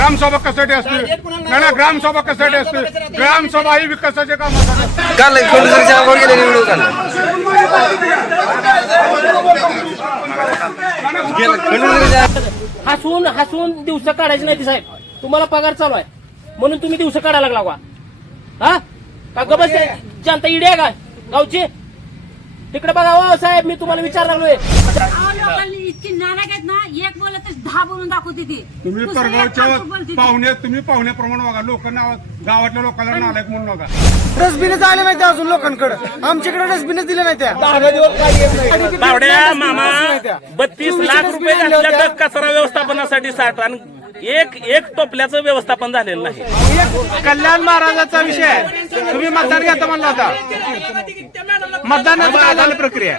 ग्रामसभा कशासाठी असते? नाही, ग्रामसभा कशासाठी असते? ग्रामसभा ही विकासाच्या कामासाठी असते. काल खंडूरच्या वर गेले निवडून हसून हसून दिवस काढायचे नाही साहेब. तुम्हाला पगार चालू आहे म्हणून तुम्ही दिवस काढायला लागला का? हा का गबस जनता इडी आहे का गावची? तिकडे बघा हो साहेब, मी तुम्हाला विचारायला लागलोय. लोकांनी इतकी नाराज आहेत ना, एक बोलत तर 10 बोलून दाखवते ती. तुम्ही परगावच्या पाहुणे, तुम्ही पाहुण्याप्रमाणे बघा. लोकांना गावातल्या लोकांना नालायक म्हणून नका. डस्टबिनच आले नाही त्या अजून लोकांकडे. आमच्याकडे डस्टबिनच दिले नाही त्या. बावड्या मामा 32 लाख रुपये घातल्या कचरा व्यवस्थापनासाठी 60 आणि एक टोपल्याचं व्यवस्थापन झालेलं नाही. कल्याण महाराजाचा विषय आहे. तुम्ही मतदान घेता म्हणला होता. मतदानाची काय झाली प्रक्रिया?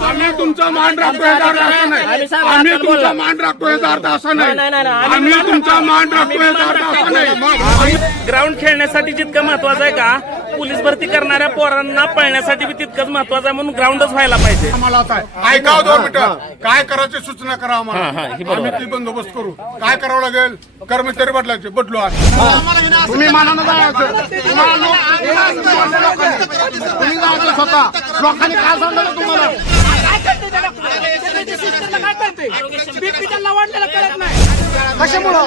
आम्ही तुमचा मान राखतोय याचा अर्थ असा नाही. आम्ही तुमचा मान राखतोय याचा अर्थ असा नाही. आम्ही तुमचा मान राखतोय याचा अर्थ असा नाही. ग्राउंड खेळण्यासाठी जितकं महत्वाचं आहे का, पोलीस भरती करणाऱ्या पोरांना पळण्यासाठी बी तितकंच महत्वाचं आहे. म्हणून ग्राउंडच व्हायला पाहिजे. आम्हाला आता ऐकावं 2 मिनिटं. काय करायची सूचना करा आम्हाला. आम्ही ती बंदोबस्त करू. काय करावं लागेल? कर्मचारी बदलायचे, बदलू आज. तुम्ही मानानं जायचं. तुम्ही जायचं स्वतः. लोकांनी काय सांगितलं तुम्हाला? कशामुळं?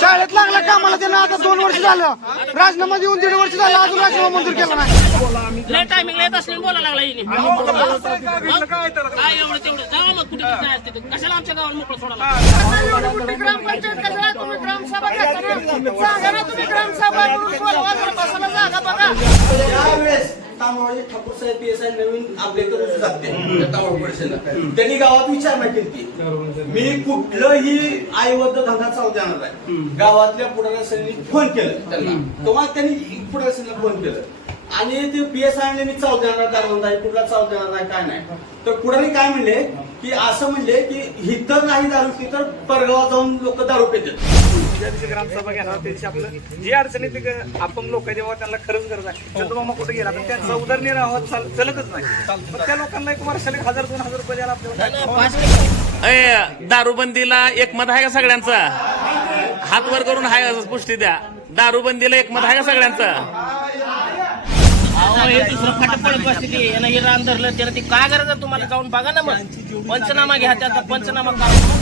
शाळेत लागला कामाला त्याला आता 2 वर्ष झालं. राजीनामा देऊन 1.5 वर्ष झालं, अजून राजीनामा मंजूर केला नाही. टायमिंगला येत असले बोलायला लागला हिने. काय एवढं तेवढं जावा मग कुठे जायचं तिथे. कशाला आमच्या गावाला मोकळं सोडायला? ग्रामपंचायत कशाला तुम्ही ग्रामसभा घेता ना? सांगा ना तुम्ही ग्रामसभा करून बोलवा, जरा बसायला जागा बघा. त्यावेळेस तांबवाळे ठाकूर साहेब PSI नवीन आपले करून जाते त्यांनी गावात विचारणा केली. मी कुठलंही आईवद्ध धंदा चालू देणार नाही. गावातल्या पुढाऱ्यांनी फोन केलं त्यांना, तेव्हा त्यांनी पुढाऱ्यांना फोन केलं आणि ते PSI मी चालू देणार दारबंद आहे, कुठला चालू देणार नाही, काय नाही. तर पुढारी काय म्हणले की असं म्हणले की इथं नाही दारू की तर परगावात जाऊन लोक दारू पितात. ज्या दिवशी ग्रामसभा घेणार त्याची आपलं जी अडचणी आपण लोक जेव्हा त्यांना खरंच गरज आहे, चंद्रमामा कुठे गेला तर त्यांचा उदरनिर्वाह चलतच नाही. पण त्या लोकांना एक वर्षाला 1000-2000 रुपये द्यायला आपल्याला. दारूबंदीला एकमत आहे का सगळ्यांचा? हात वर करून हाय पुष्टी द्या. दारूबंदीला एकमत आहे का सगळ्यांचा? रान धरलं त्याला ती काय करायचं? तुम्हाला जाऊन बघा ना, मग पंचनामा घ्या. त्याचा पंचनामा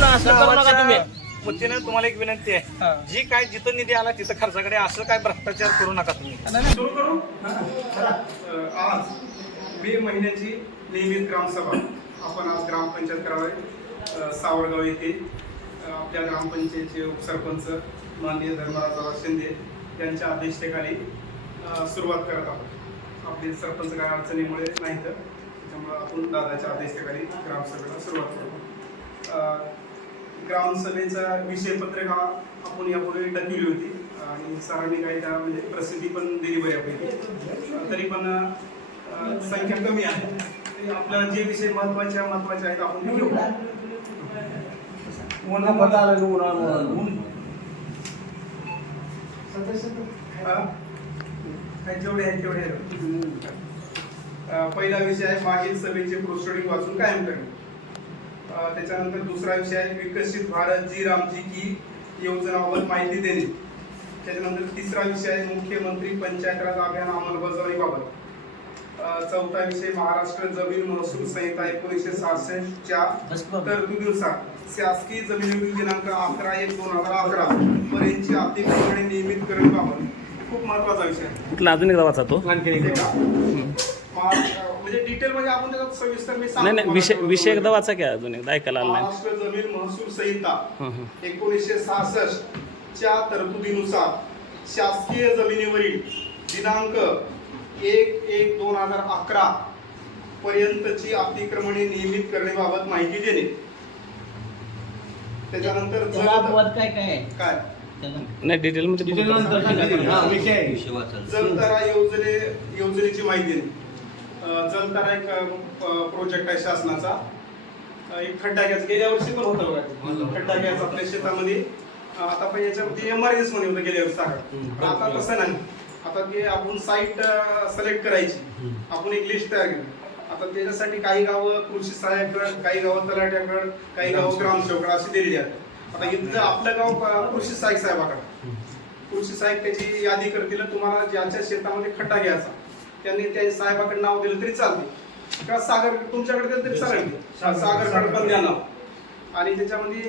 असं करू नका तुम्ही. वतीने तुम्हाला एक विनंती आहे, जी काय जिथं निधी आला तिथं खर्चाकडे असं काय भ्रष्टाचार करू नका तुम्ही. सुरू करू. आज मे महिन्याची नियमित ग्रामसभा आपण आज ग्रामपंचायत करावे सावरगाव येथे आपल्या ग्रामपंचायतचे उपसरपंच माननीय धर्मराजराव शिंदे यांच्या अध्यक्षतेखाली सुरुवात करत आहोत. आपले सरपंच काय अडचणीमुळे नाही तर त्याच्यामुळे आपण दादाच्या अध्यक्षतेखाली ग्रामसभेला सुरुवात करू. ग्रामसभेचा विषयपत्रिका आपण यापूर्वी टाकली होती आणि सरांनी काही त्या म्हणजे प्रसिद्धी पण दिली बऱ्यापैकी. तरी पण संख्या कमी आहे. आपल्याला जे विषय महत्वाचे आहेत आपण ते घेऊ. जेवढे आहेत तेवढे. पहिला विषय आहे मागील सभेचे प्रोसिडिंग वाचून कायम करणे. त्याच्यानंतर दुसरा विषय आहे विकसित भारत जी रामजी की योजनाबाबत माहिती देणे. त्याच्यानंतर तिसरा विषय आहे मुख्यमंत्री पंचायत राज अभियान अंमलबजावणीबाबत. चौथा विषय महाराष्ट्र जमीन महसूल संहिता 1966 च्या तरतुदीनुसार शासकीय जमिनीवरील दिनांक 11/1/2011 पर्यंतची अतिक्रमणे नियमित करण्याबाबत खूप महत्वाचा विषय आहे. कुठला अजून एकदा वाचा तो. म्हणजे डिटेल मध्ये आपण त्याचा सविस्तर मी नाही विषय एकदा वाचा की अजून एकदा ऐकायला आलं नाही. महाराष्ट्र जमीन महसूल संहिता 1966 च्या तरतुदीनुसार शासकीय जमिनीवरील दिनांक 1/1/2011 पर्यंतची अतिक्रमणे नियमित करण्याबाबत माहिती देणे. त्याच्यानंतर काय नाही डिटेल मध्ये जलतारा योजनेची माहिती देणे. जलतारा एक प्रोजेक्ट आहे शासनाचा. एक खड्डा घ्यायचा, गेल्या वर्षी पण होता बघा. खड्डा घ्यायचा आपल्या शेतामध्ये. आता पण याच्यावरती MRS मध्ये होतं गेल्या वर्षी. आता तसं नाही. आता ते आपण साईट सिलेक्ट करायची. आपण एक लिस्ट तयार केली. आता आता त्याच्यासाठी काही गावं कृषी सहाय्यकडे, काही गावं तलाट्याकडे, काही गावं ग्रामसेवकडे अशी दिलेली आहेत. आता इथं आपलं गाव कृषी सहाय्यक साहेबाकडे, कृषी सहाय्यक त्याची यादी करतील, तुम्हाला ज्याच्या शेतामध्ये खड्डा घ्यायचा त्यांनी त्या साहेबाकडे नाव दिलं तरी चालते, किंवा सागर तुमच्याकडे दिलं तरी चालेल, सागरकडे पण द्या नाव. आणि त्याच्यामध्ये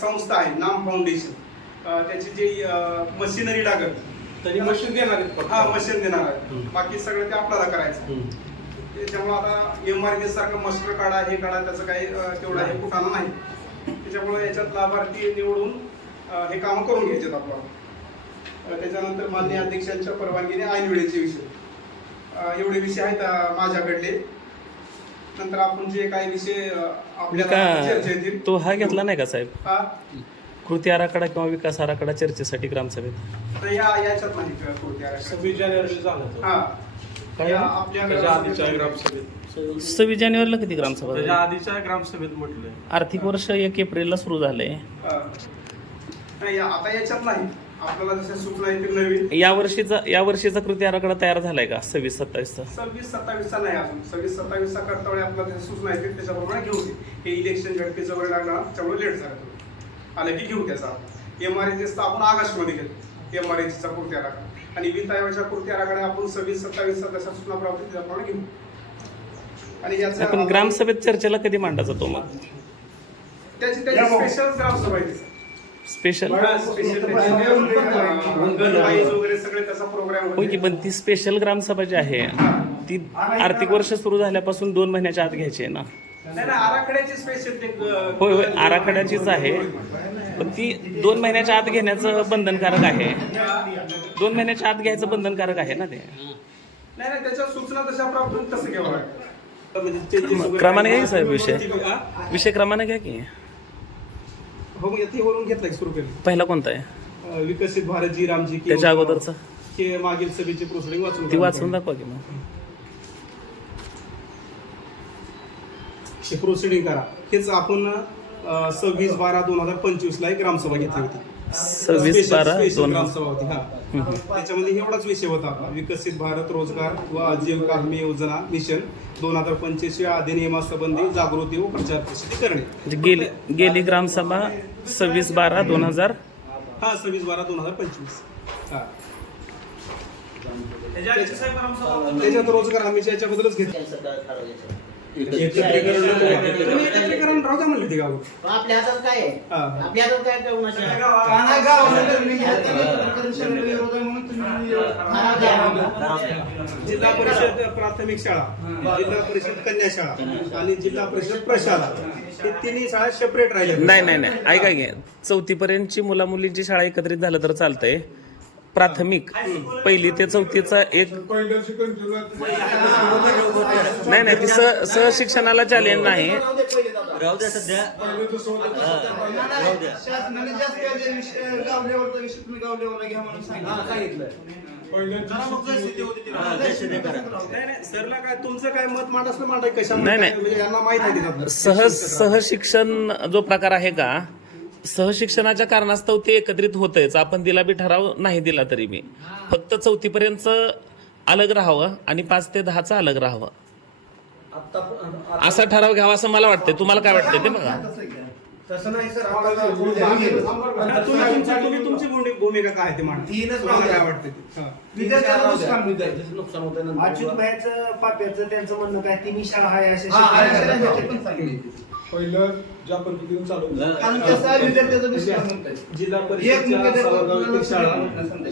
संस्था आहे नाम फाउंडेशन, त्याची जी मशिनरी लागत तरी मशीन देणार आहेत. हा मशीन देणार आहे, बाकी सगळं ते आपल्याला करायचं. त्याच्यामुळे आता MRD सारखं मस्टर काढा हे काढा त्याचं काही तेवढा हे कुठाना नाही. त्याच्यामुळे याच्यात लाभार्थी निवडून हे कामं करून घ्यायचे आपल्याला. त्याच्यानंतर माननीय अध्यक्षांच्या परवानगीने ऐन वेळेचे विषय एवढे विषय आहेत माझ्याकडले. नंतर आपण जे काही विषय आपल्याला चर्चा येतील तो हा घेतला नाही का साहेब, हा कृती आराखडा किंवा विकास आराखडा चर्चेसाठी ग्रामसभेत? तर याच्यात नाही कृती आराखडा. 26 जानेवारी झालं हा काय? या आपल्या त्याच्या आधीच्या ग्रामसभेत, 26 जानेवारीला किती ग्रामसभा त्याच्या झाली? आधीच्या ग्रामसभेत म्हटलंय. आर्थिक वर्ष 1 एप्रिलला सुरू झालंय. नाही आता याच्यात नाही, आपल्याला जसे सूचना येतील नवीन. या वर्षीचा कृती आराखडा तयार झालाय का 26-27चा? 26-27चा नाही अजून. 26-27चा करता वेळी आपल्याला जसे सूचना येतील त्याच्याप्रमाणे घेऊ दे. हे इलेक्शन झडपी जवळ लागणार त्यामुळे लेट झालं, आलं की घेऊ त्याचा. MRD आपण ऑगस्टमध्ये घेतो MRDचा कृती आराखडा, आणि वित्त आयोगाच्या कृती आराखडा आपण 26-27चा जशा सूचना प्राप्त त्याप्रमाणे घेऊ. आणि याचा आपण ग्रामसभेत चर्चेला कधी मांडा जातो मग? त्याची स्पेशल ग्रामसभा आहे. स्पेशल वगैरे सगळे त्याचा प्रोग्राम होय की, पण ती स्पेशल ग्रामसभा जी आहे ती आर्थिक वर्ष सुरू झाल्यापासून 2 महिन्याच्या आत घ्यायची आहे ना? नाही आराखड्याची स्पेशल होय होय, आराखड्याचीच आहे, पण ती 2 महिन्याच्या आत घेण्याचं बंधनकारक आहे. 2 महिन्याच्या आत घ्यायचं बंधनकारक आहे ना ते. नाही त्याच्या सूचना तशा प्राप्त होईल तसं घ्यावं लागतं. क्रमाने घ्या की साहेब विषय क्रमाने घ्या की. हो मग ते वरून घेतलं सुरू केलं. पहिला कोणता आहे? विकसित भारत जी रामजी की त्याच्या अगोदरचा हे मागील सभेची प्रोसिडिंग वाचून ती वाचून दाखवा की मग. हे प्रोसिडिंग करा. हेच आपण 26/12/2025 ला एक ग्रामसभा घेतली होती. 26/12/2025 ग्रामसभा होती. हा त्याच्यामध्ये एवढाच विषय होता आपला, विकसित भारत रोजगार व आजीविका हमी योजना मिशन 2025 या अधिनियमासंबंधी जागृती व प्रचार प्रसिद्धी करणे. म्हणजे गेली ग्रामसभा 26/12/2000. हा 26/12/2025. हा त्याच्यात रोजगार हमीच्या याच्याबद्दलच घेतलं. एकत्रीकरण राहू द्या म्हणले ते गाव. आपल्या हातात काय आहे? आपल्या हातात काय जिल्हा परिषद प्राथमिक शाळा, जिल्हा परिषद कन्या शाळा आणि जिल्हा परिषद प्रशाला हे तिन्ही शाळा सेपरेट राहिल्या. नाही ऐका की, 4थी पर्यंतची मुला मुलींची शाळा एकत्रित झालं तर चालतंय. प्राथमिक 1ली ते 4थीचा एक नाही ती सहशिक्षणाला चॅलेंज नाही. राहू द्या सध्या. शासनाने जास्त गाव लेवलचा विषय तुम्ही गाव लेवलला घ्या म्हणून सांगितलं. नाही सरला काय तुमचं काय मत मांड असलं मांडाय कशा नाही. म्हणजे यांना माहित आहे. सहशिक्षण जो प्रकार आहे का, सहशिक्षणाच्या कारणास्तव ते एकत्रित होतंयच. आपण दिला बी ठराव नाही दिला तरी बी फक्त 4थी पर्यंतचं अलग राहावं आणि 5 ते 10चं अलग राहावं असा ठराव घ्यावा असं मला वाटतंय. तुम्हाला काय वाटतंय ते बघा. तसं नाही सर, तुम्ही तुमची भूमिका काय ते मांडा. तुम्हाला काय वाटतं नुकसान होतं. अच्युत भाईचं पाप्याचं त्यांचं म्हणणं काय, तिन्ही शाळा आहे अशा पहिलं ज्या पद्धतीने चालू जिल्हा परिषदच्या सभागाव शाळा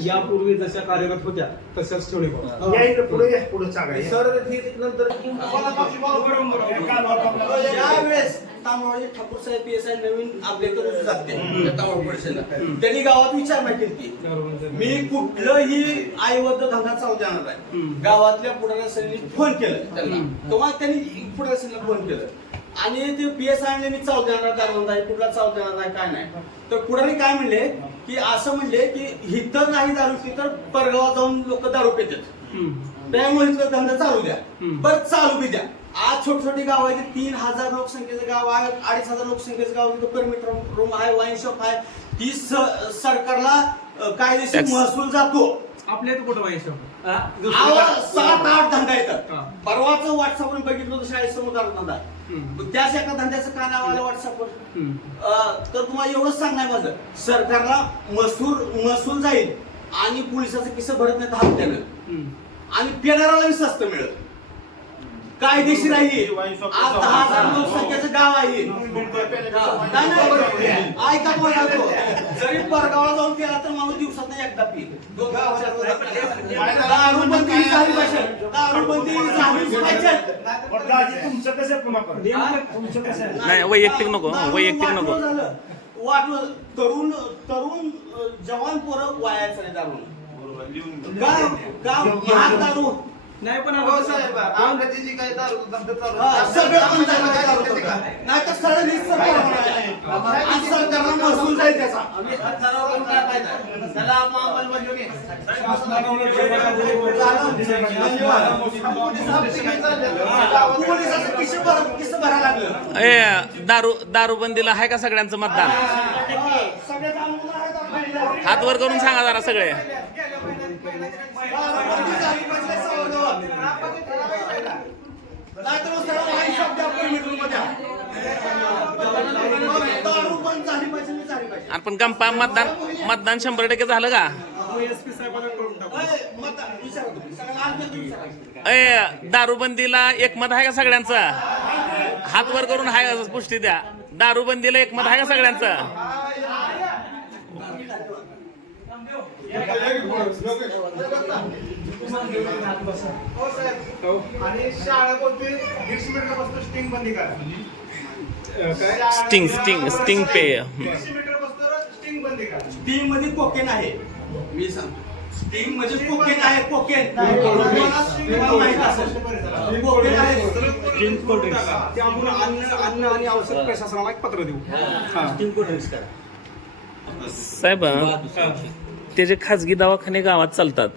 यापूर्वी जशा कार्यरत होत्या तशाच ठेवणे. पुढे सर ज्यावेळेस तांबवाडी ठाकूर साहेब PSI नवीन अपडेट करून जाते तांबवाडी परिषदेला, त्यांनी गावात विचारणा केली, मी कुठलंही आईवद्ध धंदा चालू देणार आहे. गावातल्या पुढाऱ्यांनी फोन केलं त्यांना, तेव्हा त्यांनी पुढाऱ्यांना फोन केलं आणि ते PSI मी चालू देणार दारूबंद आहे, कुठला चालू देणार नाही काय नाही. तर पुढारी काय म्हणले की असं म्हणले की इथं नाही दारू पित तर परगावात जाऊन लोक दारू पितात, त्यामुळे धंदा चालू द्या. बरं चालू बी द्या. आज छोटी छोटी गाव आहे, 3000 लोकसंख्येचं गाव आहे, 2500 लोकसंख्येचं गाव, तिथं परमिट रूम आहे, वाईन शॉप आहे, ती सरकारला कायदेशीर महसूल जातो. आपल्या इथं कुठं वाईन शॉप 7-8 धंदा येतात. परवाच व्हॉट्सअपवर बघितलं होतं शाळेसमोर धंदा, त्याच एका धंद्याचं का नाव आलं व्हॉट्सअपवर. तर तुम्हाला एवढंच सांगणार माझं, सरकारला महसूल जाईल आणि पोलिसाचं किस्सा भरत नाही हप्त्यानं, आणि पेणाराला बी स्वस्त मिळत. कायदेशीर आहे. आज 10,000 लोकसंख्येचं गाव आहे. ऐका तुम्हाला सांगतो, जरी परगावला जाऊन केला तर माणूस दिवसात नाही एकदा पी. दारूबंदी झाली पाहिजे, दारूबंदी झालीच पाहिजे. नाही वैयक्तिक नको. वाटलं तरुण जवान पोरं वायाचं नाही दारू. महाग दारू नाही पण सगळं पण नाही तर सरळ सरकारला महसूल जाईल त्याचा. पोलिसाचं किस्सा भरायला लागलं. दारूबंदीला आहे का सगळ्यांचं मतदान? हात वर करून सांगा जरा सगळे. पण गंपा मतदान 100% झालं का? दारूबंदीला एकमत आहे का सगळ्यांचं? हात वर करून हाय पुष्टी द्या. दारूबंदीला एकमत आहे का सगळ्यांचं? आणि शाळा बोलते 150 मीटरपासून स्टिंग बंदी करा. स्टिंग पेय. 150 मीटरपासून स्टिंग बंदी करा. स्टिंग मध्ये कोकेन आहे. मी सांगतो स्टिंग मध्ये कोकेन आहे. कोकेन माहित असेल. कोकेन आहे. त्यामुळे अन्न आणि औषध प्रशासनाला एक पत्र देऊ. साहेब ते जे खाजगी दवाखाने गावात चालतात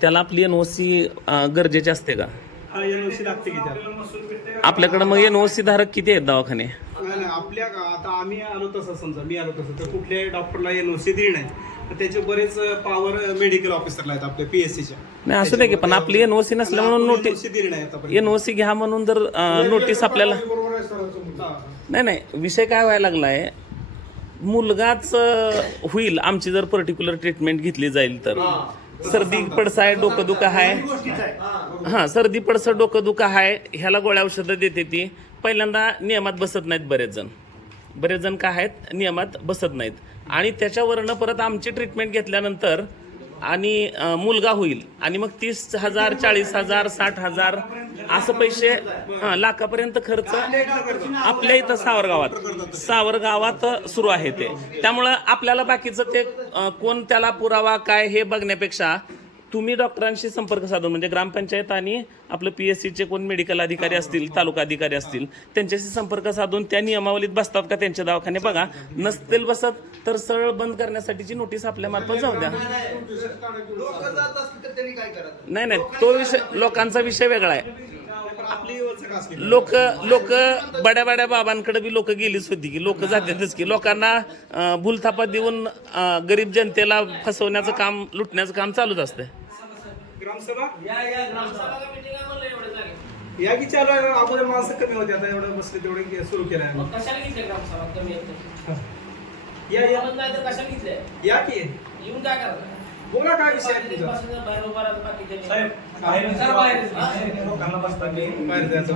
त्याला आपली NOC गरजेची असते का? NOC लागते की त्याला. आपल्याकडे मग NOC धारक किती आहेत दवाखाने? नाही आपल्या आता आम्ही आलो तसं, समजा मी आलो तसं, तर कुठल्याही डॉक्टरला NOC दिली नाही. तर त्याचे बरेच पॉवर मेडिकल ऑफिसरला आहेत आपल्या PSCच्या. नाही असू दे की, पण आपली NOC नसल्या म्हणून नोटीस दिली नाही आतापर्यंत. NOC घ्या म्हणून जर नोटीस आपल्याला. नाही विषय काय व्हायला लागलाय, मुलगाच होईल आमची जर पर्टिक्युलर ट्रीटमेंट घेतली जाईल तर. सर्दी पडसा आहे, डोकं दुखा आहे, सर्दी पडसं डोकं दुखा आहे, ह्याला गोळ्या औषधं देते ती. पहिल्यांदा नियमात बसत नाहीत बरेच जण काय आहेत, नियमात बसत नाहीत, आणि त्याच्यावरनं परत आमची ट्रीटमेंट घेतल्यानंतर आणि मुलगा होईल आणि मग 30,000 40,000 60,000 असं पैसे लाखापर्यंत खर्च आपल्या इथं सावरगावात सुरू आहे ते. त्यामुळं आपल्याला बाकीचं ते कोण त्याला पुरावा काय हे बघण्यापेक्षा तुम्ही डॉक्टरांशी संपर्क साधून, म्हणजे ग्रामपंचायत आणि आपलं PSCचे कोण मेडिकल अधिकारी असतील, तालुका अधिकारी असतील, त्यांच्याशी संपर्क साधून त्या नियमावलीत बसतात का त्यांचे दवाखाने बघा. नसतील बसत तर सरळ बंद करण्यासाठीची नोटीस आपल्या मार्फत जाऊ द्या. नाही तो विषय, लोकांचा विषय वेगळा आहे. लोक बड्या बाबांकडे बी लोक गेलीच होती की, लोक जातातच की. लोकांना भूलथापा देऊन गरीब जनतेला फसवण्याचं काम, लुटण्याचं काम चालूच असतं. ग्रामसभा या की चालू आहे. अगोदर माणसं कमी होते, आता एवढं बसले तेवढे सुरू केलं आहे. कशाला घेतले ग्रामसभा कमी या की येऊन काय करता? बोला काय विषय आहे तुझा. लोकांना बसता बाहेर जायचं.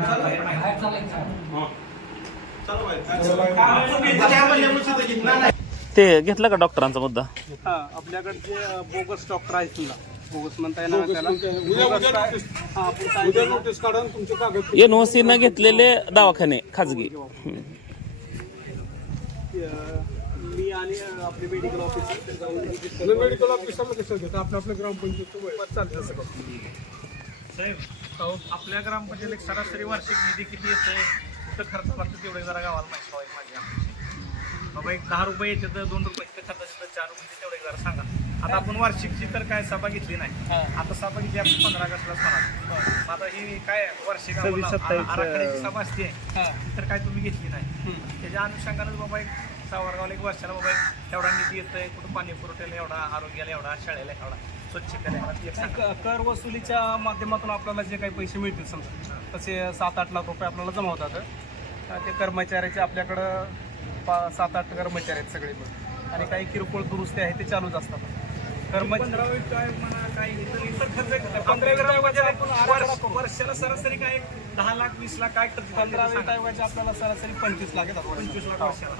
ते घेतलं का डॉक्टरांचा मुद्दा? आपल्याकडे जे बोगस डॉक्टर आहेत, तुला बोगस म्हणता येणार त्याला. NOC न घेतलेले दवाखाने खाजगी. मी आणि आपले मेडिकल ऑफिसर जाऊन मेडिकल ऑफिसरला कसं घेतो आपल्या ग्रामपंचायत चालतं असं. साहेब आपल्या ग्रामपंचायत एक सरासरी वार्षिक निधी किती येतोय, कुठं खर्च लागतो तेवढे जरा गावाला माहिती व्हावी माझी. बाबा एक 10 रुपये येते तर 2 रुपये खर्च येतं, 4 रुपये तेवढे जरा सांगा. आता आपण वार्षिकची तर काय सभा घेतली नाही, आता सभा घेतली आपण 15 ऑगस्टला होणार. आता ही काय वार्षिक आराखड्याची सभा असते तर काय तुम्ही घेतली नाही. त्याच्या अनुषंगाने बाबा एक सावरगावला एक वर्षाला बाबा एवढा निधी येतोय, कुठं पाणी पुरवठ्याला एवढा, आरोग्याला एवढा, शाळेला एवढा, स्वच्छ करण्यात कर वसुलीच्या माध्यमातून आपल्याला जे काही पैसे मिळतील समजा तसे 7-8 लाख रुपये आपल्याला जमा होतात. ते कर्मचाऱ्याचे आपल्याकडं 7-8 कर्मचारी आहेत सगळे मिळून आणि काही किरकोळ दुरुस्ती आहे ते चालूच असतात. कर्मचारी काय म्हणा काही वर्षाला सरासरी काय 10 लाख 20 लाख काय खर्च 15 आयोगाचे आपल्याला सरासरी 25 लाख येतात. 25 लाख वर्षाला.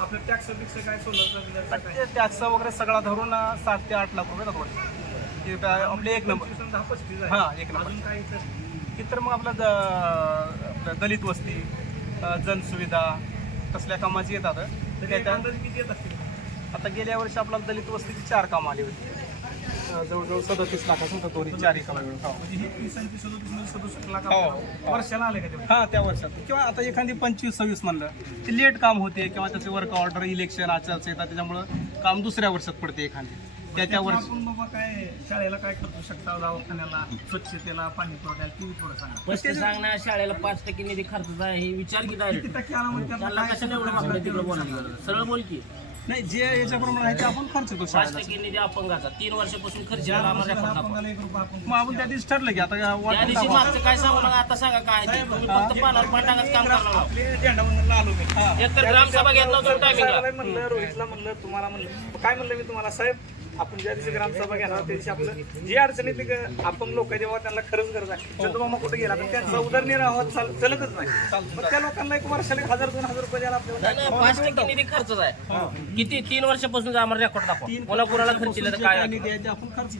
आपलं टॅक्स बिक्स काय सोडलं टॅक्स वगैरे सगळा धरून 7 ते 8 लाख रुपये येतात वर्ष. आपले एक नंबर हां एक नंबर काय इतर मग आपलं दलित वस्ती जनसुविधा तसल्या कामाची येतात. किती येत असतील आता गेल्या वर्षी आपल्याला दलित वस्तीची 4 कामं आली होती. जवळजवळ 37 लाखाचं तोरी 4 कामं मिळून म्हणजे ही 37 लाख वर्षाला आले का? हां त्या वर्षात किंवा आता एखादी 25-26 म्हणलं ते लेट काम होते किंवा त्याचे वर्क ऑर्डर इलेक्शन आचारसंहिता त्याच्यामुळं काम दुसऱ्या वर्षात पडते एखादी त्याच्या वर्ष. बाबा काय शाळेला काय करू शकता दवाखान्याला स्वच्छतेला पाणी पुरवठ्याला तुम्ही थोडं सांगा. सांगणार शाळेला 5% निधी खर्च आहे हे विचार की किती टक्के आला म्हणजे त्याला कशाला एवढं मागणं तिकडे बोलायला सरळ बोल की नाही जे याच्याप्रमाणे आहे ते आपण खर्च करतो. 5% निधी अपंगाचा 3 वर्षापासून खर्च आम्हाला मग आपण त्या दिवशी ठरलं की आता त्या दिवशी मागचं काय सांगू नका आता सांगा काय ते. तुम्ही फक्त पानावर पाटाकाच काम करणार. एक तर ग्रामसभा घेतला होता टायमिंगला म्हणलं रोहितला म्हणलं तुम्हाला म्हणलं काय म्हणलं मी तुम्हाला साहेब आपण ज्या दिवशी ग्रामसभा घेणार त्या दिवशी आपलं जी अडचणी ते आपण लोक जेव्हा त्यांना खरंच गरज आहे चंदूमामा कुठे गेला तर त्यांचा उदरनिर्वाह चलतच नाही. मग त्या लोकांना एक वर्षाला 1000-2000 रुपये द्यायला आपल्याला 5% निधी खर्चच आहे. किती 3 वर्षापासून आम्हाला रेकॉर्ड दाखवा कोणा कोणाला खर्च केलं तर काय आपण खर्च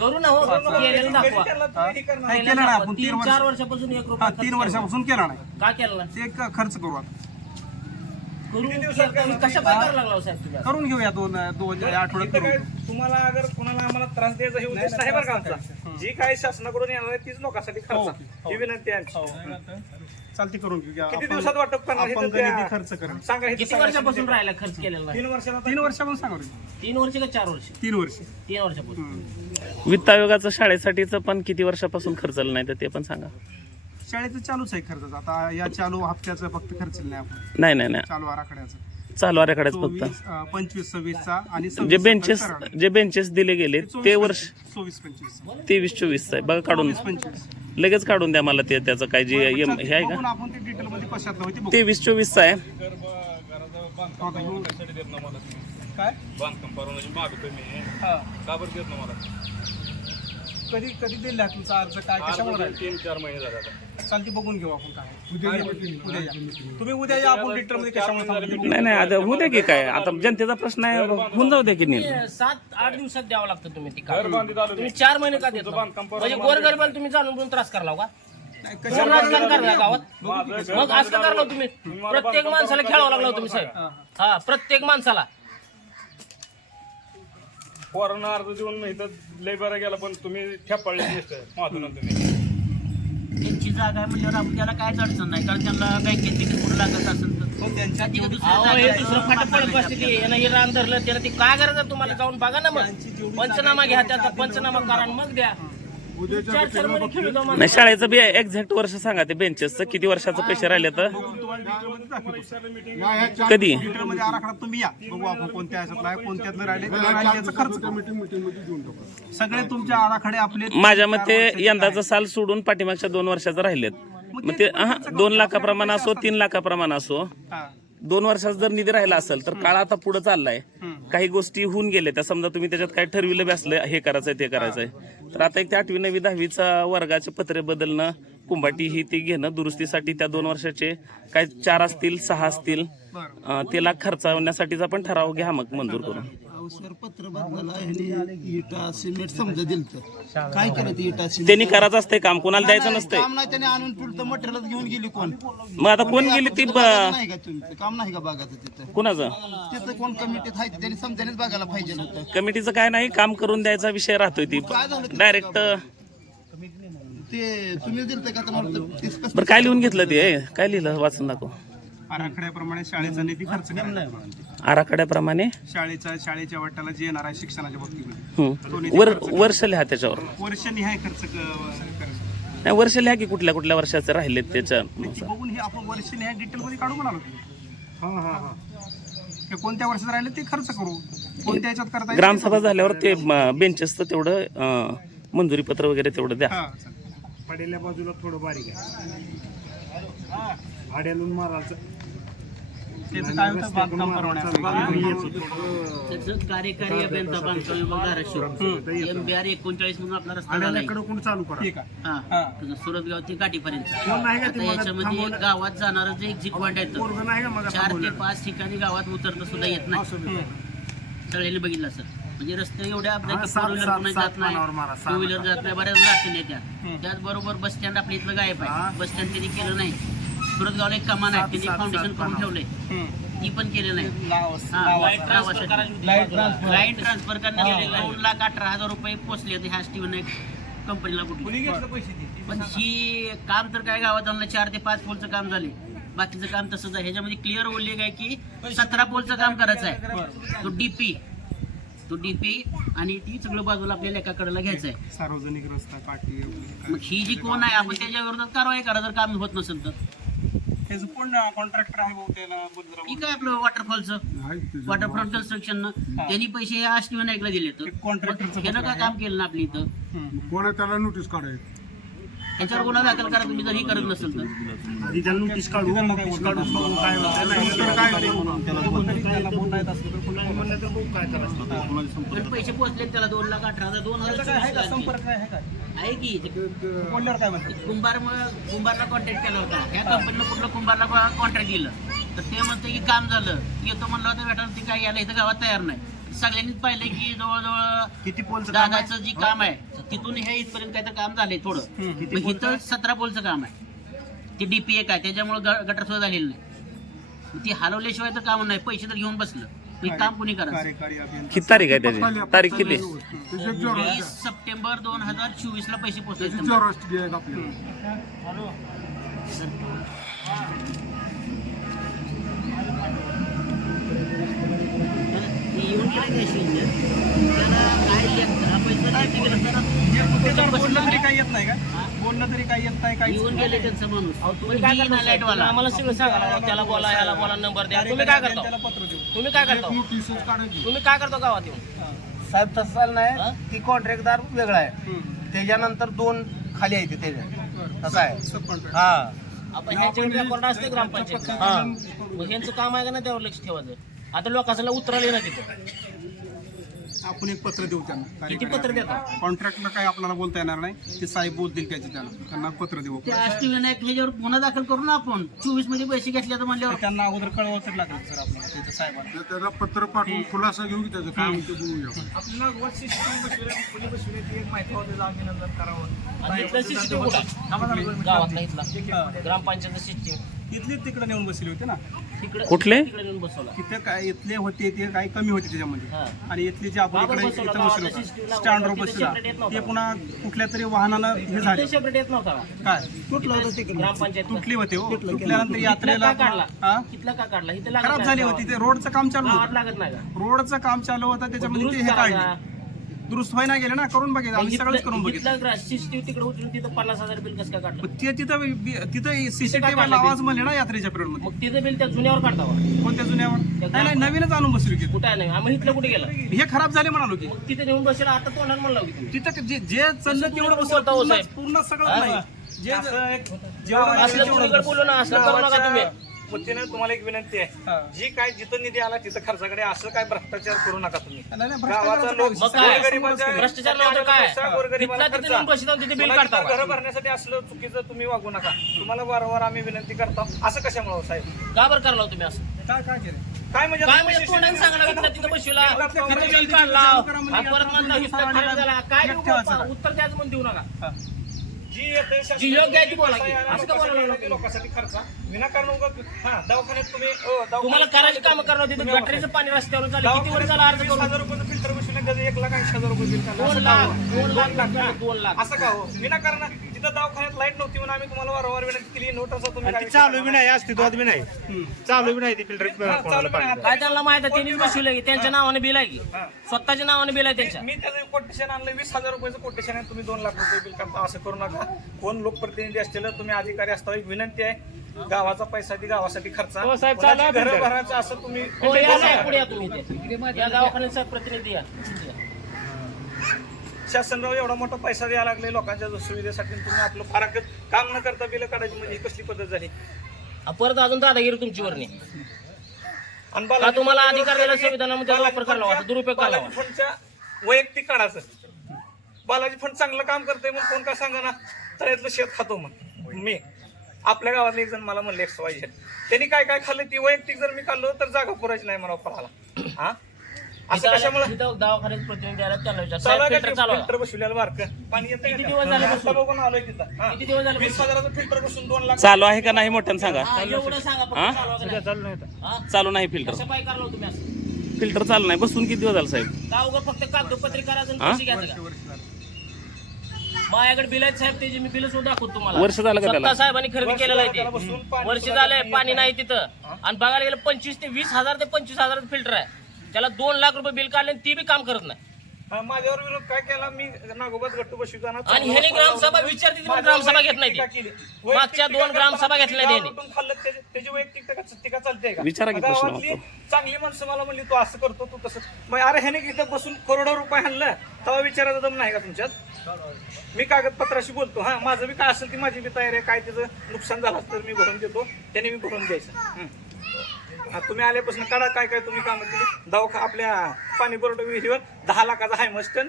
करू ना हो केलेलं दाखवा. केलं ना आपण 3-4 वर्षापासून 1 रुपया 3 वर्षापासून केला नाही का केलं ना ते खर्च करू आता कशा करायला लागला साहेब तुम्ही करून घेऊया 2 आठवड्यात. तुम्हाला अगर कोणाला आम्हाला त्रास द्यायचा हे उद्देश नाही बरं का आमचा. जी काही शासनाकडून येणार आहे तीच लोकांसाठी खर्च ही विनंती आहे. चालती करून घेऊया. किती दिवसात वाटप करणार खर्च करा सांगा. किती वर्षापासून राहिला खर्च केलेला 3 वर्षापासून सांगा. 3 वर्ष का 4 वर्ष 3 वर्ष 3 वर्षापासून. वित्त आयोगाचं शाळेसाठीचं पण किती वर्षापासून खर्चलं नाही तर ते पण सांगा. शाळेचं चालूच आहे खर्च. आता या चालू हप्त्याचं फक्त खर्च नाही आपण नाही चालू आराखड्याचं चालू आराखड्याच फक्त 25-26चा आणि जे बेंचेस दिले गेले ते वर्ष 24-25 23-24 आहे बघा काढून 25 लगेच काढून द्या मला ते त्याचं काय जे हे आहे का आपण ते डिटेल मध्ये कशात होती 23-24 आहे. काय कधी दिला तुमचा अर्ज काय कशामुळे 3-4 महिने झाले. चालते बघून घेऊ आपण काय उद्या या. तुम्ही उद्या या आपण डिटेल मध्ये कशामुळे नाही आता होऊ द्या की काय आता जनतेचा प्रश्न आहे होऊन जाऊ द्या की नाही. 7-8 दिवसात द्यावं लागतं तुम्ही ती तुम्ही 4 महिने का देत म्हणजे गोरगरिबाला तुम्ही जाणून बुजून त्रास करावा का? राजकारण करणार गावात मग असं का करणार तुम्ही? प्रत्येक माणसाला खेळावं लागलं तुम्ही साहेब. हा प्रत्येक माणसाला पोरांना अर्ज देऊन इथं लय बरं गेला पण तुम्ही ठेपाळली महत्वानं तुम्ही त्यांची जागा आहे म्हणजे आपण त्याला कायच अडचण नाही कारण त्यांना बँकेत तिकीट कुठं लागत असेल तर दुसरं फाटक पडत असते यानं हे रान धरलं त्याला ती काय गरज आहे तुम्हाला जाऊन बघा ना मग पंचनामा घ्या त्याचा पंचनामा करा आणि मग द्या. नाही शाळेचं बी एक्झॅक्ट वर्ष सांगा ते बेंचेसचं किती वर्षाचं पैसे राहिले तर कधी मध्ये आराखडा तुम्ही या बघू आपण कोणत्या ह्याच्यातला आहे कोणत्यातलं राहिले खर्च सगळे तुमचे आराखडे आपले. माझ्या मते यंदाचं साल सोडून पाठीमागच्या 2 वर्षाचं राहिलेत. मग ते 2 लाखाप्रमाणे असो 3 लाखाप्रमाणे असो 2 वर्षाचा जर निधी राहिला असेल तर काळ आता पुढे चाललाय. काही गोष्टी होऊन गेल्या त्या समजा तुम्ही त्याच्यात काय ठरविलं बसलं हे करायचंय ते करायचंय तर आता एक 8वी 9वी 10वीचा वर्गाचे पत्रे बदलणं कुंभाटी ही ती घेणं दुरुस्तीसाठी त्या 2 वर्षाचे काय 4 असतील 6 असतील ते लाख खर्चवण्यासाठीचा पण ठराव घ्या मग मंजूर करून. पत्र बदलायला इटा सिमेंट समजा दिलं तर काय केलं ते इटा सिमेंट त्यांनी करायचं असतंय काम कोणाला द्यायचं नसतंय. काम नाही त्याने आणून पुढचं मटेरियल घेऊन गेली कोण मग आता कोण गेली ती नाही का तुमचं काम नाही का बघायचं तिथं कुणाचं तिथं कोण कमिटीत आहे त्यांनी समजानेच बघायला पाहिजे नव्हतं. कमिटीचं काय नाही काम करून द्यायचा विषय राहतोय ती डायरेक्ट. ते तुम्ही दिलं का तर बरं काय लिहून घेतलं ते काय लिहिलं वाचून दाखव. आराखड्याप्रमाणे शाळेचा निधी खर्च आराखड्याप्रमाणे शाळेच्या वाट्याला जे येणार आहे शिक्षणाच्या बाबतीमध्ये वर्ष लिहा त्याच्यावर वर्षनिहाय खर्च करायचा नाही वर्ष लिहा की कुठल्या कुठल्या वर्षाचे राहिलेत त्याच्या बघून हे आपण वर्षनिहाय डिटेल मध्ये काढू म्हणालो हे कोणत्या वर्षात राहिले ते खर्च करू, कोणत्या याच्यात करता येईल ग्रामसभा झाल्यावर ते बेंचेसचं तेवढं मंजुरी पत्र वगैरे तेवढं द्या. हा, चालेल. पडेल्या बाजूला थोडं बारीक आहे, भाड्यालून मारायचं त्याचं काय होतं बांधकाम परवान्याचं त्याचं कार्यकारी अभियंता बांधकाम विभाग धाराशिव MBR 39 म्हणून आपला रस्ता झाला आहे. कोण चालू करा. ठीक आहे. हा सुरतगाव ते काठीपर्यंत. आता याच्यामध्ये गावात जाणारं जे एक्झिट पॉईंट आहे 4 ते 5 ठिकाणी गावात उतरता सुद्धा येत नाही. सगळ्यांनी बघितलं सर, म्हणजे रस्ते एवढे आपल्या फोर व्हीलर पुन्हा जात नाही, टू व्हीलर जात नाही, बऱ्याच अडचणी येत्या. त्याचबरोबर बस स्टँड आपल्या इथलं गायब आहे, बस स्टँड त्यांनी केलं नाही. सुरतगावला एक कमान आहे, त्यांनी फाउंडेशन करून ठेवलंय, ती पण केलं नाही. लाईन ट्रान्सफर करण्यासाठी 2,18,000 रुपये पोचले होते ह्या स्टीव्हन कंपनीला कुठली. पण ही काम तर काय गावात आणलं 4 ते 5 पोलचं काम झाले, बाकीचं काम तसंच आहे. ह्याच्यामध्ये क्लिअर उल्लेख आहे की 17 पोलचं काम करायचं आहे. तो डीपी आणि ती सगळं बाजूला आपल्याला एका कडेला घ्यायचं आहे. सार्वजनिक रस्ता काठी मग ही जी कोण आहे आपण त्याच्या विरोधात कारवाई करा जर काम होत नसेल तर. त्याचं कोण कॉन्ट्रॅक्टर आहे भाऊ त्याला ठीक आहे आपलं वॉटरफॉलचं वॉटरफ्रंट कन्स्ट्रक्शन त्यांनी पैसे या अष्टविनायकला दिले तर त्यानं काय काम केलं ना आपल्या इथं. कोणा त्याला नोटीस काढायची, त्याच्यावर गुन्हा दाखल करा तुम्ही जर ही करत नसेल तर. आधी त्याला नोटीस काढू, नोटीस काढू बघू काय पण पैसे पोहोचले त्याला 2,18,000 2,000 संपर्क आहे काय आहे की बोलल्यावर काय म्हणते कुंभारला कॉन्टॅक्ट केला होता. ह्या कंपनीनं कुठलं कुंभारला कॉन्ट्रॅक्ट दिलं तर ते म्हणतं की काम झालं, येतो म्हणलं होतं भेटायला, ते काय यायला इथं गावात तयार नाही. सगळ्यांनीच पाहिलं की जवळजवळ किती पोलचं दादाचं जे काम आहे तिथून हे इथपर्यंत काय तर काम झालंय थोडं. मग इथं 17 पोलचं काम आहे, ते डीपी एक आहे, त्याच्यामुळे गटर सुद्धा झालेलं नाही. ती हलवल्याशिवाय तर काम नाही, पैसे तर घेऊन बसलं, हे काम कुणी करायचं. कार्यकारी अभियंता किती तारीख आहे त्याची, तारीख किती? 20 सप्टेंबर 2024 ला पैसे पोहोचले. येऊन गेले गॅस इंजिन, त्याला काय बोललं तरी काही येत नाही का, बोललं तरी काही येत नाही, काही येऊन गेले त्यांचं माणूस लाईटवाला आम्हाला सगळं सांगा, त्याला बोला याला बोला नंबर द्या. तुम्ही काय करता, त्याला पत्र देऊ. तुम्ही काय करता, तुम्ही काय करता गावात येऊन? साहेब तसं नाही, ती कॉन्ट्रॅक्टदार वेगळा आहे, त्याच्यानंतर 2 खाली आहे त्याच्या, तसं आहे. हा आपण ह्याच्याकडे रेकॉर्ड असते ग्रामपंचायत, मग ह्यांचं काम आहे का ना त्यावर लक्ष ठेवायचं. आता लोकांना उतरले ना तिथं, आपण एक पत्र देऊ त्यांना. किती पत्र देता? कॉन्ट्रॅक्टला काही आपल्याला बोलता येणार नाही, ते साहेब बोलतील त्यांना पत्र देऊ. ते अष्टविनायक ह्याच्यावर गुन्हा दाखल करू ना आपण. 24 मध्ये पैसे घेतले तर म्हणल्यावर त्यांना अगोदर कळवावं तर लागेल सर आपल्याला त्याच्या साहेबांना. त्याला पत्र पाठवून खुलासा घेऊ की त्याचं काय म्हणते बघूया. आपल्याला वर सिस्टम बसवली ती एक माहिती होती, अभिनंदन करावं. आणि इथलं CCTV कुठं आहे? गावातला इथला ग्रामपंचायत CCTV तिथले तिकडे नेऊन बसली होती ना, कुठले? तिकडे नेऊन बसवला. तिथे काय इथले होते ते काही कमी होते त्याच्यामध्ये, हा. आणि इथले जे आपण बाबर इकडे बसवला, इथं गावातला बसलो CCTV ला स्टँडवर तिथे बसला, separate येत नव्हता. ते पुन्हा कुठल्या तरी वाहनानं हे झाले. ते सेपरेट येत नव्हता का? काय कुठलं होतं तिकडे ग्रामपंचायत तुटली होते हो, तुटल्यानंतर यात्रेला काढला हा? कितला का काढला इथे खराब झाली होती, ते रोडचं काम चालू गावात होतं, लागत नाही का? रोडचं काम चालू होतं, त्याच्यामध्ये ते दुरुस्त हे करा. काढले, दुरुस्त व्हायला गेले ना, करून बघितलं आम्ही, सगळंच करून बघितलं. CCTV तिकडे उचलून तिथं 50,000 बिल कसं काय काढलं? पण ते तिथं सीसीटीव्ही आवाज म्हणले ना यात्रेच्या पिरियड मध्ये. मग तिथं बिल त्या जुन्यावर काढता का? कोणत्या जुन्यावर नाही नवीनच आणून बसली की. कुठं आहे नाही आम्ही इथलं कुठे गेलं? हे खराब झाले म्हणालो की. मग तिथे नेऊन बसेल आता तोंडाला म्हणलं होती तुम्ही. तिथं जे चाललं तेवढं बोलता हो साहेब. पूर्ण सगळं नाही. असलं चुकीकडे बोलू ना, असलं करू नका तुम्ही. वतीनं तुम्हाला एक विनंती आहे, जी काय जिथं निधी आला तिथं खर्चाकडे असं काय भ्रष्टाचार करू नका तुम्ही. गावाचा लोक मग काय? गोरगरिबांच्या भ्रष्टाचार नव्हतं काय? पैसा गोरगरिबाला तिथला तिथे खर्चा. नेऊन बसता आणि तिथे बिल तुम्हाला काढता इथं का? घरं भरण्यासाठी असलं चुकीचं तुम्ही वागू नका. तुम्हाला वारंवार आम्ही विनंती करतो, असं कशामुळे हो साहेब? का बरं करला हो तुम्ही असं? काय केलं काय म्हणजे काय म्हणजे तोंडाने सांगायला लागलं तिथं बसविला, तिथं बिल काढला, आणि परत म्हणलं इथं खराब झाला. काय उत्तर द्यायचं म्हणून देऊ नका. जी येते जी योग्य आहे ती बोला की. असं का बोलायला लागलं? लोकांसाठी खर्च विनाकारण दवाखान्यात तुम्ही तुम्हाला करायची कामं करणार तिथं गटरीचं पाणी रस्त्यावर झालं किती वर्ष झाला अर्ज करून? 20,000 रुपये फिल्टर बसवले, 1,80,000 रुपये बिल काढलं. 2 लाख 2 लाख 2 लाख असं का हो विनाकारण तिथं दवाखान्यात लाईट नव्हती म्हणून आम्ही तुम्हाला वारंवार विनंती केली नोटाचा तुम्ही आणि ती चालू बी नाही अस्तित्वात बी नाही चालू बी नाही ती फिल्टर चालू बी नाही. काय त्यांना माहित आहे त्यांनीच बसवलंय की त्यांच्या नावाने बिल आहे की स्वतःच्या नावाने बिल आहे त्यांच्या. मी त्याचं कोटेशन आणलं 20,000 रुपयाचं कोटेशन आहे. तुम्ही 2 लाख रुपये बिल करता असं करू नका. कोण लोकप्रतिनिधी असतील तुम्ही अधिकारी असता एक विनंती आहे गावाचा पैसा ती गावासाठी खर्चा घर भरायचं असं तुम्ही हो, या साहेब, पुढे या तुम्ही इथे. या दवाखान्याचा प्रतिनिधी या. शासनराव एवढा मोठा पैसा द्यायला लागले लोकांच्या सुविधेसाठी तुम्ही आपलं फारकत काम न करता बिल काढायची म्हणजे ही कसली पद्धत झाली. परत अजून दादागिरी तुमच्यावर नाही. आणि का तुम्हाला अधिकार दिला संविधानामध्ये वापर करावा असा दुरुपयोग करावा. बालाजी फंडच्या वैयक्तिक काढायचं. बालाजी फंड चांगलं काम करतंय म्हणून कोण काय सांगा ना तळ्यातलं शेत खातो मग मी आपल्या गावातले एक जण मला म्हणले XYZ त्यांनी काय काय खाल्लं ती वैयक्तिक जर मी खाल्लो तर जागा पुरायची नाही मला पळाला. हा असं कशामुळे दवाखान्यात प्रतिनिधी आला त्याला विचार. साहेब, फिल्टर चालवा. फिल्टर बसवलेलं बारक पाणी येतं किती दिवस झाले बसून? बघून आलोय तिथं. किती दिवस झाले 20,000चं फिल्टर बसून 2 लाख चालू आहे का नाही मोठ्यानं सांगा. एवढं सांगा फक्त चालवा का नाही? चालू नाही फिल्टर. कसं पाय करलो तुम्ही असं? फिल्टर चालू नाही. बसून किती दिवस झालं साहेब. का उगा फक्त कागदपत्री करायचं आणि पैसे घ्यायचं का? माझ्याकडे बिल आहेत साहेब त्याची मी बिल सुद्धा दाखवतो तुम्हाला. वर्ष झालं का त्याला? सत्ता साहेबांनी खरेदी केलेलं आहे ते. वर्ष झालंय पाणी नाही तिथं. आणि बघायला गेलं 25 ते 20,000 ते 25,000 फिल्टर आहे. त्याला 2 लाख रुपये बिल काढले ती बी काम करत नाही. माझ्यावर विरोध काय केला मी नागोबात गट्टू बसविताना आणि ह्याने ग्रामसभा विचारते ती पण ग्रामसभा घेत नाही ती. मागच्या 2 ग्रामसभा घेतल्या नाही त्यांनी. खाल्लं त्याची वैयक्तिक टीका चालते का? विचारा की प्रश्न गावातली चांगली माणसं मला म्हणली तू असं करतो तू तसं. मग अरे ह्याने इथं बसून करोडो रुपये आणलं तेव्हा विचारायचा दम नाही का तुमच्यात? मी कागदपत्राशी बोलतो. हा माझं बी काय असेल ती माझी बी तयारी आहे. काय त्याचं नुकसान झालं तर मी भरून देतो त्याने मी भरून द्यायचं. तुम्ही आल्यापासून काढा काय काय तुम्ही कामं केली. आपल्या पाणी पुरवठा विहिरीवर 10 लाखाचा हायमस्टन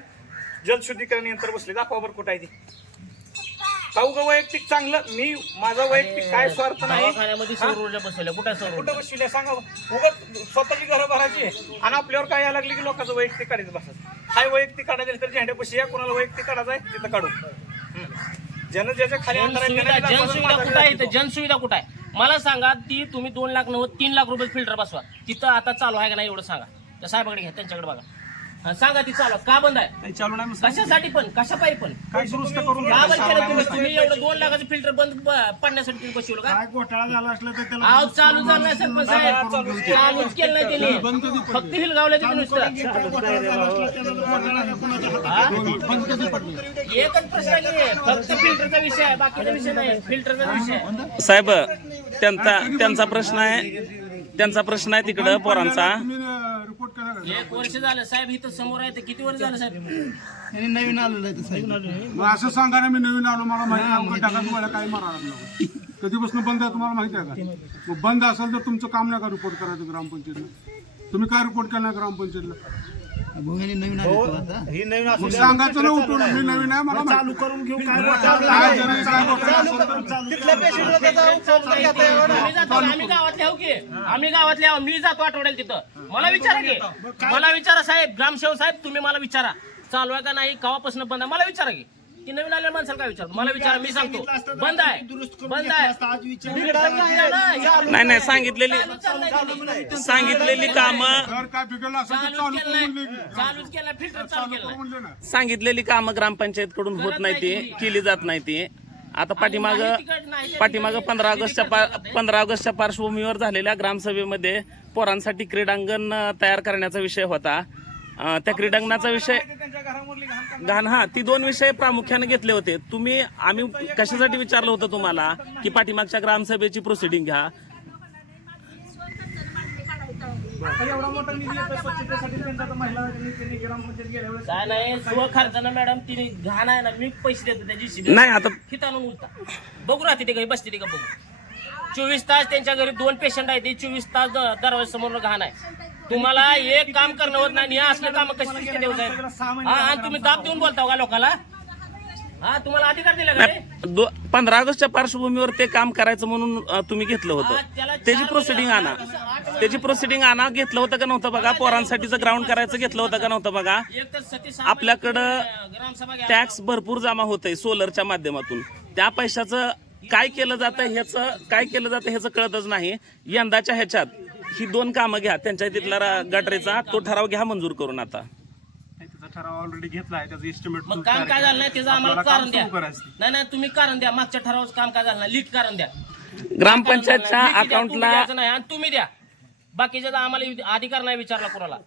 जलशुद्धीकरण यंत्र बसले दाखवा बरं कुठं आहे ती. का वैयक्तिक चांगलं मी माझा वैयक्तिक काय स्वार्थ नाही. दवाखान्यामध्ये सौर ऊर्जा बसवल्या. कुठं सौर ऊर्जा? कुठं बसविल्या सांगा. उगाच स्वतःची घरं भरायची आणि आपल्यावर काय यायला लागली की लोकांचं वैयक्तिक काढायचं बसायचं. हाय वैयक्तिक काढायचं तर झेंड्यापाशी या कोणाला वैयक्तिक काढायचं आहे तिथं काढू. ज्यानं ज्याच्या खाली अंतर आहे जनसुविधा कुठं आहे इथं? जनसुविधा कुठं आहे मला सांगा. ती तुम्ही 2 लाख 3 लाख रुपये फिल्टर बसवा. तिथं आता चालू आहे का नाही एवढं सांगा. त्या साहेबाकडे घ्या त्यांच्याकडे बघा. सांगा ती चालू का बंद आहे? चालू नाही कशासाठी पण कशा पाहिजे पण काय दुरुस्त करून का बंद केलं तुम्ही? तुम्ही एवढं 2 लाखाचं फिल्टर बंद पडण्यासाठी तुम्ही बसवलं का? काय घोटाळा झाला असलं तर त्याला आव चालू झालं नाही सरपंच साहेब. चालूच केलं नाही त्यांनी. फक्त हिलगावलं तिथे नुसतं. एकच प्रश्न आहे फक्त फिल्टरचा विषय आहे बाकीचा विषय नाही. फिल्टरचा विषय साहेब त्यांचा प्रश्न आहे तिकडं पोरांचा. रिपोर्ट करा. 1 वर्ष झालं साहेब इथं समोर आहे. किती वर्ष झालं साहेब? नवीन आलेलं आहे. मग असं सांगा ना मी नवीन आलो मला माहिती आहे टाका तुम्हाला काही मारा लागलं. कधीपासून बंद आहे तुम्हाला माहिती आहे का? मग बंद असेल तर तुमचं काम नाही का रिपोर्ट करायचं ग्रामपंचायतला? तुम्ही काय रिपोर्ट केला ग्रामपंचायतला? नवीन मग सांगायचं ना उठून मी नवीन आहे मला चालू करून घेऊ. आम्ही गावातले आहो की आम्ही गावातले आहो. मी जातो आठवड्याला तिथं. मला विचारा की मला विचारा साहेब ग्रामसेवक साहेब तुम्ही मला विचारा चालू आहे का नाही केव्हापासून बंद आहे मला विचारा की. ती नवीन आलेल्या माणसाला काय विचारतो मला विचारा मी सांगतो बंद आहे बंद आहे. नाही सांगितलेली कामं जर काय बिघडलं असेल तर चालू करून म्हणले की. चालूच केला फिल्टर चालू केला. म्हणले ना. सांगितलेली कामं ग्रामपंचायत कडून होत नाही ती केली जात नाही ती. आता पाठीमाग 15 ऑगस्टच्या पार्श्वभूमीवर झालेल्या ग्रामसभेमध्ये पोरांसाठी क्रीडांगण तयार करण्याचा विषय होता. त्या क्रीडांगणाचा विषय घाण ती 2 विषय प्रामुख्याने घेतले होते. आम्ही कशासाठी विचारलं होतं तुम्हाला की पाठीमागच्या ग्रामसभेची प्रोसिडिंग घ्या. एवढा मोठा निधी येतो स्वच्छतेसाठी त्यांचा महिला ग्रामपंचायत गेल्या वेळेस काय नाही स्वखर्चानं मॅडम तिने घाण आहे ना मी पैसे देतो त्याची नाही आता खितानं उलटा बघू राहते ते घरी बसते ते का बघू. 24 तास त्यांच्या घरी 2 पेशंट आहेत. 24 तास दरवाजा समोर घाण आहे. तुम्हाला एक काम करणं होत नाही. असलं काम कशी देऊ साहेब? आणि तुम्ही दाब देऊन बोलता का लोकांना? हा तुम्हाला अधिकार दिला का रे? 15 ऑगस्टच्या पार्श्वभूमीवर ते काम करायचं म्हणून तुम्ही घेतलं होतं. त्याची प्रोसिडिंग आणा घेतलं होतं का नव्हतं बघा. पोरांसाठीचं ग्राउंड करायचं घेतलं होतं का नव्हतं बघा. आपल्याकडं टॅक्स भरपूर जमा होतंय सोलरच्या माध्यमातून. त्या पैशाचं काय केलं जातं ह्याचं कळतच नाही. यंदाच्या ह्याच्यात ही 2 कामं घ्या त्यांच्या तिथला गटरेचा तो ठराव घ्या मंजूर करून. आता ठराव ऑलरेडी घेतला आहे त्याचं एस्टिमेट मग काम काय झालं नाही त्याचं आम्हाला कारण द्या. नाही तुम्ही कारण द्या. मागच्या ठरावाचं काम काय झालं नाही लीक कारण द्या. ग्रामपंचायतच्या लीक द्या, अकाउंटला तुम्ही द्यायचं नाही आणि तुम्ही द्या. बाकीच्या आम्हाला अधिकार नाही विचारला कोणाला.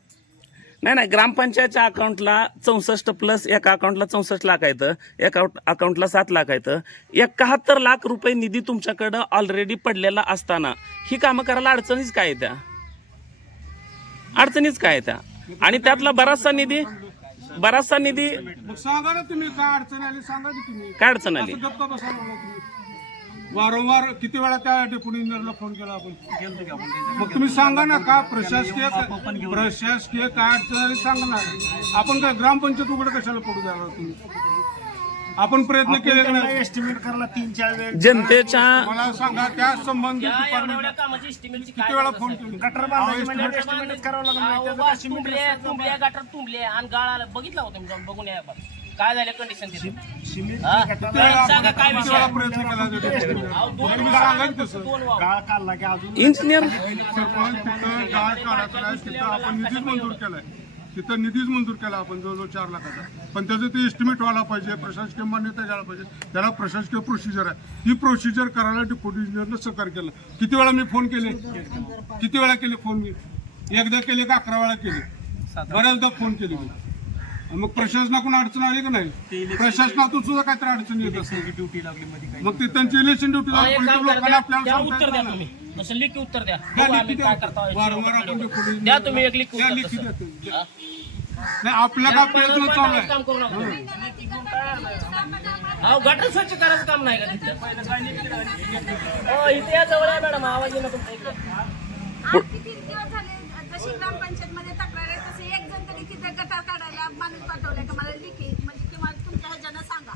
नाही ग्रामपंचायतच्या अकाउंटला 64 प्लस एका अकाउंटला 64 लाख आहेत, एका अकाउंटला 7 लाख आहेत. 71 लाख रुपये निधी तुमच्याकडं ऑलरेडी पडलेला असताना ही कामं करायला अडचणीच काय त्या? अडचणीच काय त्या? आणि त्यातला बराचसा निधी मग सांगा ना तुम्ही काय अडचण आली, सांगा की तुम्ही. काय अडचण आली? असं गप्पा बसायला लागला तुम्ही. वारंवार किती वेळा त्या डेप्युटी इंजिनियरला फोन केला आपण? मग तुम्ही सांगा ना का प्रशासकीय काय अडचण आली सांगा ना. आपण काय ग्रामपंचायत उघड कशाला पडू द्यायला तुम्ही? आपण प्रयत्न केले का नाही? एस्टिमेट करायला 3-4 वेळ जनतेच्या मला सांगा त्या संबंधित एवढ्या डिपार्टमेंट कामाची एस्टिमेटची किती वेळा फोन केले? गटर बांधायची एस्टिमेट करावं लागणार. तुंबले गटर तुंबले आणि गाळ आला. बघितला होता मी जाऊन बघून या आपण. काय झालं कंडिशन तिथे? सांगा काय किती विषय वेळा आहे? प्रयत्न केला अहो, दोन तुम्ही सांगा की तसं. गाळ काढला की अजून इंजिनियर सरपंच तिथं गाळ काढायचा आहे, तिथं आपण निधीच मंजूर केलाय. तिथं निधीच मंजूर केला आपण जवळजवळ 4 लाखाचा. पण त्याचं ते एस्टिमेट व्हायला पाहिजे, प्रशासकीय मान्यता घ्यायला पाहिजे. त्याला प्रशासकीय प्रोसिजर आहे. ही प्रोसिजर करायला डेप्युटी इंजिनियरनं सहकार्य केलं. किती वेळा मी फोन केले? किती वेळा केले फोन मी? एकदा केले का 11 वेळा केले? बऱ्याचदा फोन केले मी. मग प्रशासनाकडून अडचण आली का नाही? प्रशासनातून सुद्धा काहीतरी अडचण येत असेल. ड्युटी लागली मध्ये मग ते त्यांची इलेक्शन ड्युटी एक काम करा, लोकांना द्या आपल्याला उत्तर द्या सांगता तुम्ही. तसं लिखी उत्तर द्या. द्या, बघू आम्ही लिखी काय द्या. करता वारंवार आपण डेप्युटी द्या तुम्ही एक लिखी द्या, उत्तर लिखी द्या तसं. तुम्ही. नाही आपला का प्रयत्न चालू आहे. काम करू नका. अहो गटर स्वच्छ करायचं काम नाही का तिथं? हो इथे या जवळ आहे मॅडम. आवाज येईल तुमचा इकडे. किती दिवस झाले जशी ग्रामपंचायत मध्ये तक्रार आहे तसे एक जण तरी तिथे गटार काढायला माणूस पाठवलाय का मला लिखी म्हणजे किंवा तुमच्या ह्याच्यानं सांगा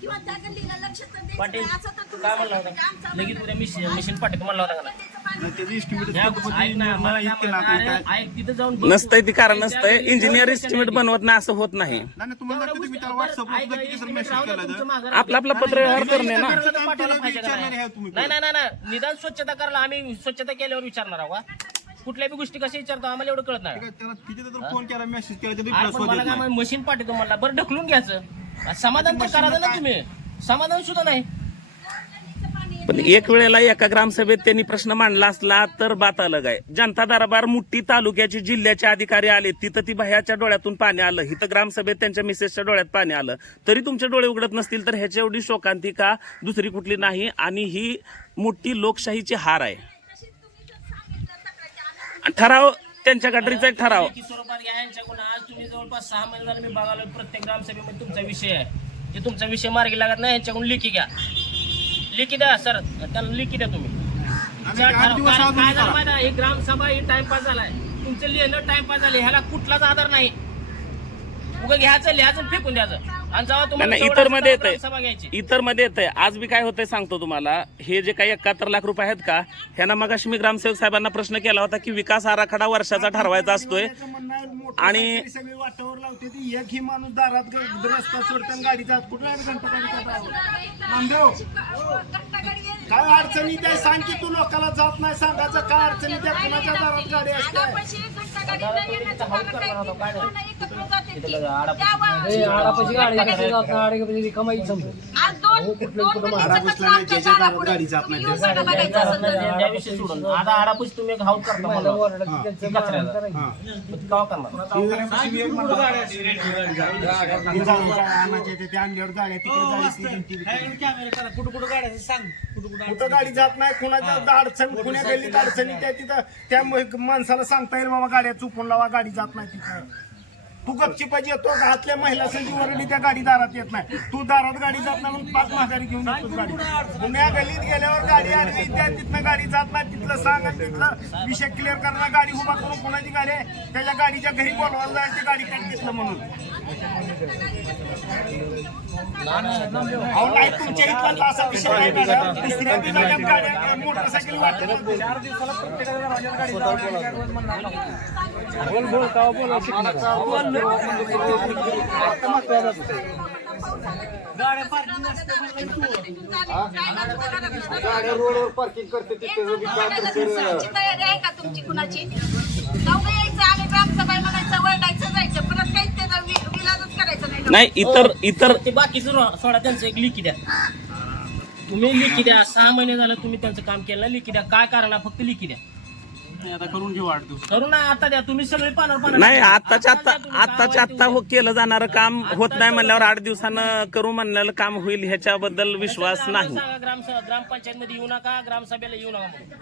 किंवा त्या गल्लीला लक्ष तर द्यायचं पाटील नाही. असं तर तुम्ही काय म्हणला सांगितलं की होता? आमचा लगेच उद्या मिशन पाटील म्हणला होता का नाही? त्याची एस्टिमेट या, ऐक ना, मला काय म्हणलं, अरे, ऐक, तिथं जाऊन बघ. नसतंय ती कारण नसतंय. इंजिनियर एस्टिमेट बनवत नाही असं होत नाही. तुम्हाला तुम्ही त्याला व्हॉट्सअपला ऐक, किती एक मेसेज मिनिट राहू केला द्या, तुमचं मागं आपला आपला पत्रव्यवहार करणे ना. पाठवायला पाहिजे का नाही? नाही निदान स्वच्छता करायला आम्ही स्वच्छता केल्यावर विचारणार आहोत का? कुठल्या बी गोष्टी कशा विचारतो आम्हाला एवढं कळत नाही. त्याला किती तर फोन केला मेसेज केला तरी अरे, पण मला काय मशीन पाठवतो मला. बरं ढकलून घ्यायचं. समाधान तर करायचं ना तुम्ही. समाधान सुद्धा नाही. पण एक वेळेला एका ग्रामसभेत त्यांनी प्रश्न मांडला असला तर बात अलग आहे. जनता दरबार मुठ्ठी तालुक्याचे जिल्ह्याचे अधिकारी आले, तिथं ती भयाच्या डोळ्यातून पाणी आलं. इथं ग्रामसभेत त्यांच्या मिसेसच्या डोळ्यात पाणी आलं. तरी तुमचे डोळे उघडत नसतील तर ह्याच्या एवढी शोकांतिका दुसरी कुठली नाही. आणि ही मोठी लोकशाहीची हार आहे. आणि ठराव त्यांच्या गटरीचा एक ठराव. लेखी स्वरूपात घ्या यांच्याकडून. आज तुम्ही जवळपास 6 महिने झाले मी बघालो प्रत्येक ग्रामसभेमध्ये तुमचा विषय आहे. जे तुमचा विषय मार्गी लागत नाही यांच्याकडून लेखी घ्या. लेखी द्या सर, त्यांना लेखी द्या तुम्ही. कारण काय झालं माहिती आहे? ही ग्रामसभा ही टाइमपास झालाय. तुमचं लिहिणं टाइमपास झाले. ह्याला कुठलाच आधार नाही. उगा घ्यायचं लिहायचं फेकून द्यायचं. आणि जेव्हा तुम्हाला इतर मध्ये येत ग्रामसभा घ्यायची. इतर मध्ये येत आहे. आज बी काय होतंय सांगतो तुम्हाला. हे जे काही 71 लाख रुपये आहेत का, ह्यांना मगाशी मी ग्रामसेवक साहेबांना प्रश्न केला होता की विकास आराखडा वर्षाचा ठरवायचा असतोय. आणि सगळी वाटावर लावते ती एक ही माणूस दारात रस्ता सोडताना गाडी जात कुठे काय अडचणी त्या सांग की तू लोकांना जात नाही सांगायचं काय अडचणी त्या कुणाच्या दारात गाडी असते. गाडी जात नाही त्याविषयी सोडून आता आडापशी तुम्ही एक हाऊस करता मला. कचऱ्याचा. का करणार? कुठं गाडी जात नाही कुणाच्या अडचण कुण्या गल्लीत अडचणी त्या तिथं त्या माणसाला सांगता येईल बाबा गाड्या चुकून लावा गाडी जात नाही तिथं. तू गपची पाहिजे येतो घातल्या महिला संधी वरली त्या गाडी दारात येत नाही. तू दारात गाडी जात नाही म्हणून 5 माघारी घेऊन येतोस गाडी. पुण्या गल्लीत गेल्यावर गाडी आडवी त्या तिथनं गाडी जात नाही. तिथलं सांग आणि तिथलं विषय क्लिअर करणार. गाडी उभा करून कोणाची गाडी आहे त्याच्या गाडीच्या घरी बोलवायला जायची गाडी काढ घेतलं म्हणून. अहो नाही तुमच्या इथला असा विषय नाही मॅडम. दुसऱ्या बी जाग्यात गाड्या मोटरसायकल वाटत 4 दिवसाला प्रत्येकाच्या गाडी रोडवर पार्किंग करते तयारी आहे का तुमची कुणाची? जाऊ यायचं आम्ही ग्रामसभा म्हणायचं वरडायचं जायचं परत काही नाही इतर ते बाकीचं सोडा, त्यांचं एक लिखी द्या. तुम्ही लिखी द्या. 6 महिने झालं तुम्ही त्यांचं काम केलं, लिखी द्या. काय कारण फक्त लिखी द्या. आता करून घेऊ 8 दिवस. करू ना आता द्या. तुम्ही सगळे पानावर नाही आत्ताच्या आत्ता केलं जाणारं काम होत नाही म्हणल्यावर 8 दिवसानं करू म्हणलेलं काम होईल ह्याच्याबद्दल विश्वास नाही. ग्रामपंचायत मध्ये येऊ नका, ग्रामसभेला येऊ नका म्हणून.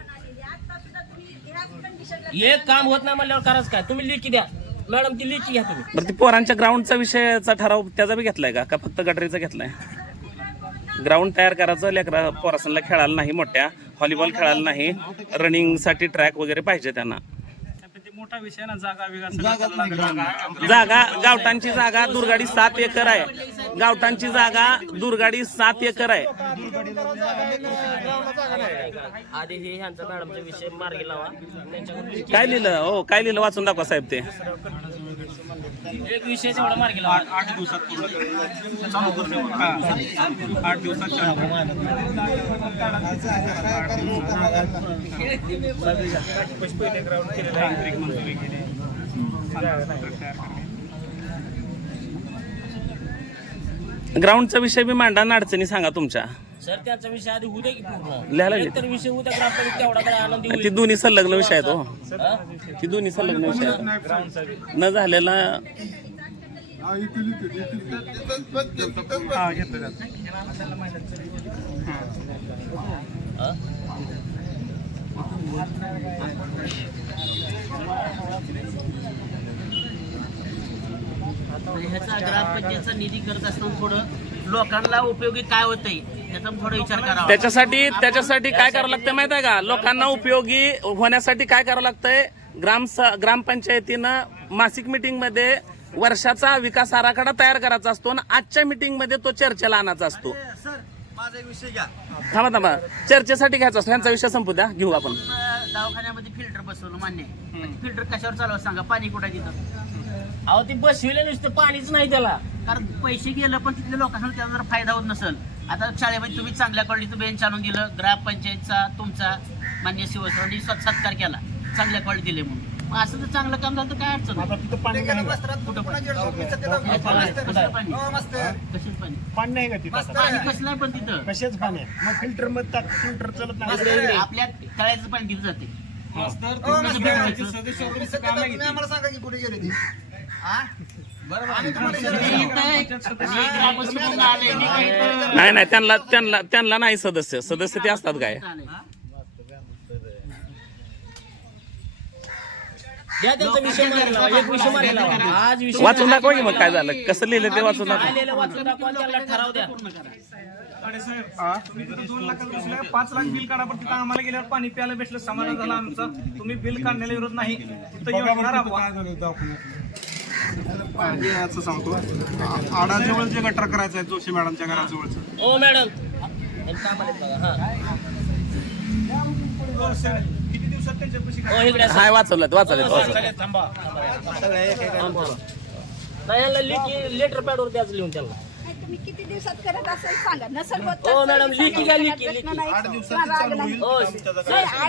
आता सुद्धा तुम्ही ह्या कंडिशनला एक काम होत नाही म्हणल्यावर करायचं काय? तुम्ही लिखी द्या. मॅडम ती लिखी घ्या तुम्ही. बरं, ते पोरांच्या ग्राउंडचा विषयाचा ठराव त्याचा बी घेतलाय का फक्त गटरीचा घेतलाय? ग्राउंड तयार करायचं, लेकरा पोरासांना खेळायला नाही, मोठ्या व्हॉलीबॉल खेळायला नाही, रनिंग साठी ट्रॅक वगैरे पाहिजे त्यांना. मोठा विषय ना, जागा जागा गावठांची जागा दुर्गाडी 7 एकर आहे. गावठांची जागा दुर्गाडी 7 एकर आहे. आधी हे ह्यांचा मॅडमचा विषय मार्गी लावा. त्यांच्याकडून काय लिहिलं हो, काय लिहिलं वाचून दाखवा साहेब. ते एक विषय तेवढा मार्गी लावा. 8 दिवसात पूर्ण चालू करून 8 दिवसात पहिले ग्राउंड केलेलं आहे, मंजुरी केली. ग्राउंडचा विषय बी मांडा, अडचणी सांगा तुमच्या. सर त्याचा विषय आधी होऊ द्या की पूर्ण. लिहायला एक तर विषय उद्या ग्रामपंचायत तेवढा काय आनंदी ती होईल. दोन्ही संलग्न विषय आहेत हो. ती दोन्ही संलग्न विषय आहेत. न झालेला हा, इथे लिहिते. हा घेतलं जातं. ह्याचा ग्रामपंचायतचा निधी करत असताना थोडं लोकांना उपयोगी काय होतंय याचा थोडा विचार करावा. त्याच्यासाठी काय करावं लागतं माहित आहे का? लोकांना उपयोगी होण्यासाठी काय करावं लागतंय? ग्रामपंचायतीनं मासिक मीटिंग मध्ये वर्षाचा विकास आराखडा तयार करायचा असतो आणि आजच्या मीटिंग मध्ये तो चर्चेला आणायचा असतो. सर माझा एक विषय घ्या. थांबा चर्चेसाठी घ्यायचा असतो. ह्यांचा विषय संपू द्या, घेऊ आपण. दवाखान्यामध्ये फिल्टर बसवलं मान्य. फिल्टर कशावर चालवा सांगा? पाणी कुठे तिथं? अहो ते बसविले नुसतं पाणीच नाही त्याला. कारण पैसे गेलं पण तिथल्या लोकांना त्याचा जर फायदा होत नसेल. आता शाळेमध्ये तुम्ही चांगल्या क्वालिटीचं बेंच आणून दिलं, ग्रामपंचायतचा तुमचा मान्य शिवसरांनी सत्कार केला, चांगल्या क्वालिटी दिले म्हणून. मग असं जर चांगलं काम झालं तर काय अडचण? आता तिथं पाणी नाही का? कुठं पाणी? कसलं पाणी? कशाच पाणी? पाणी नाही का तिथं? पाणी कसलं आहे पण तिथं? कशाच पाणी आहे? मग फिल्टर मध्ये फिल्टर चलत नाही. आपल्या तळ्याचं पाणी तिथं जाते. आम्हाला सांगा की कुठे गेले ती. नाही त्यांना नाही सदस्य ते असतात काय? द्या त्यांचा विषय मारला. एक विषय मारला. आज विषय वाचून दाखवा की मग काय झालं, कसं लिहिलं ते वाचून दाखवा. आलेलं वाचून दाखवा. त्याला ठराव द्या. तुम्ही तिथं 2 लाखाचं बसलं, 5 लाख बिल काढा, पण तिथं आम्हाला गेल्यावर पाणी प्यायला भेटलं, समाधान झालं आमचा. तुम्ही बिल काढण्याला विरोध नाही. तिथं योजना राबवा. असं सांगतो, आडाजवळ जे गटर करायचं आहे जोशी मॅडमच्या घराजवळचं. ओ मॅडम काम आले बघा. हा किती दिवसात त्यांच्यापाशी ओ इकडे हाय वाचवलं लेटर पॅडवर द्यायचं लिहून त्याला. तुम्ही किती दिवसात करत असेल सांगा. नसेल होत हो मॅडम, लिखी घ्या. लिखी 8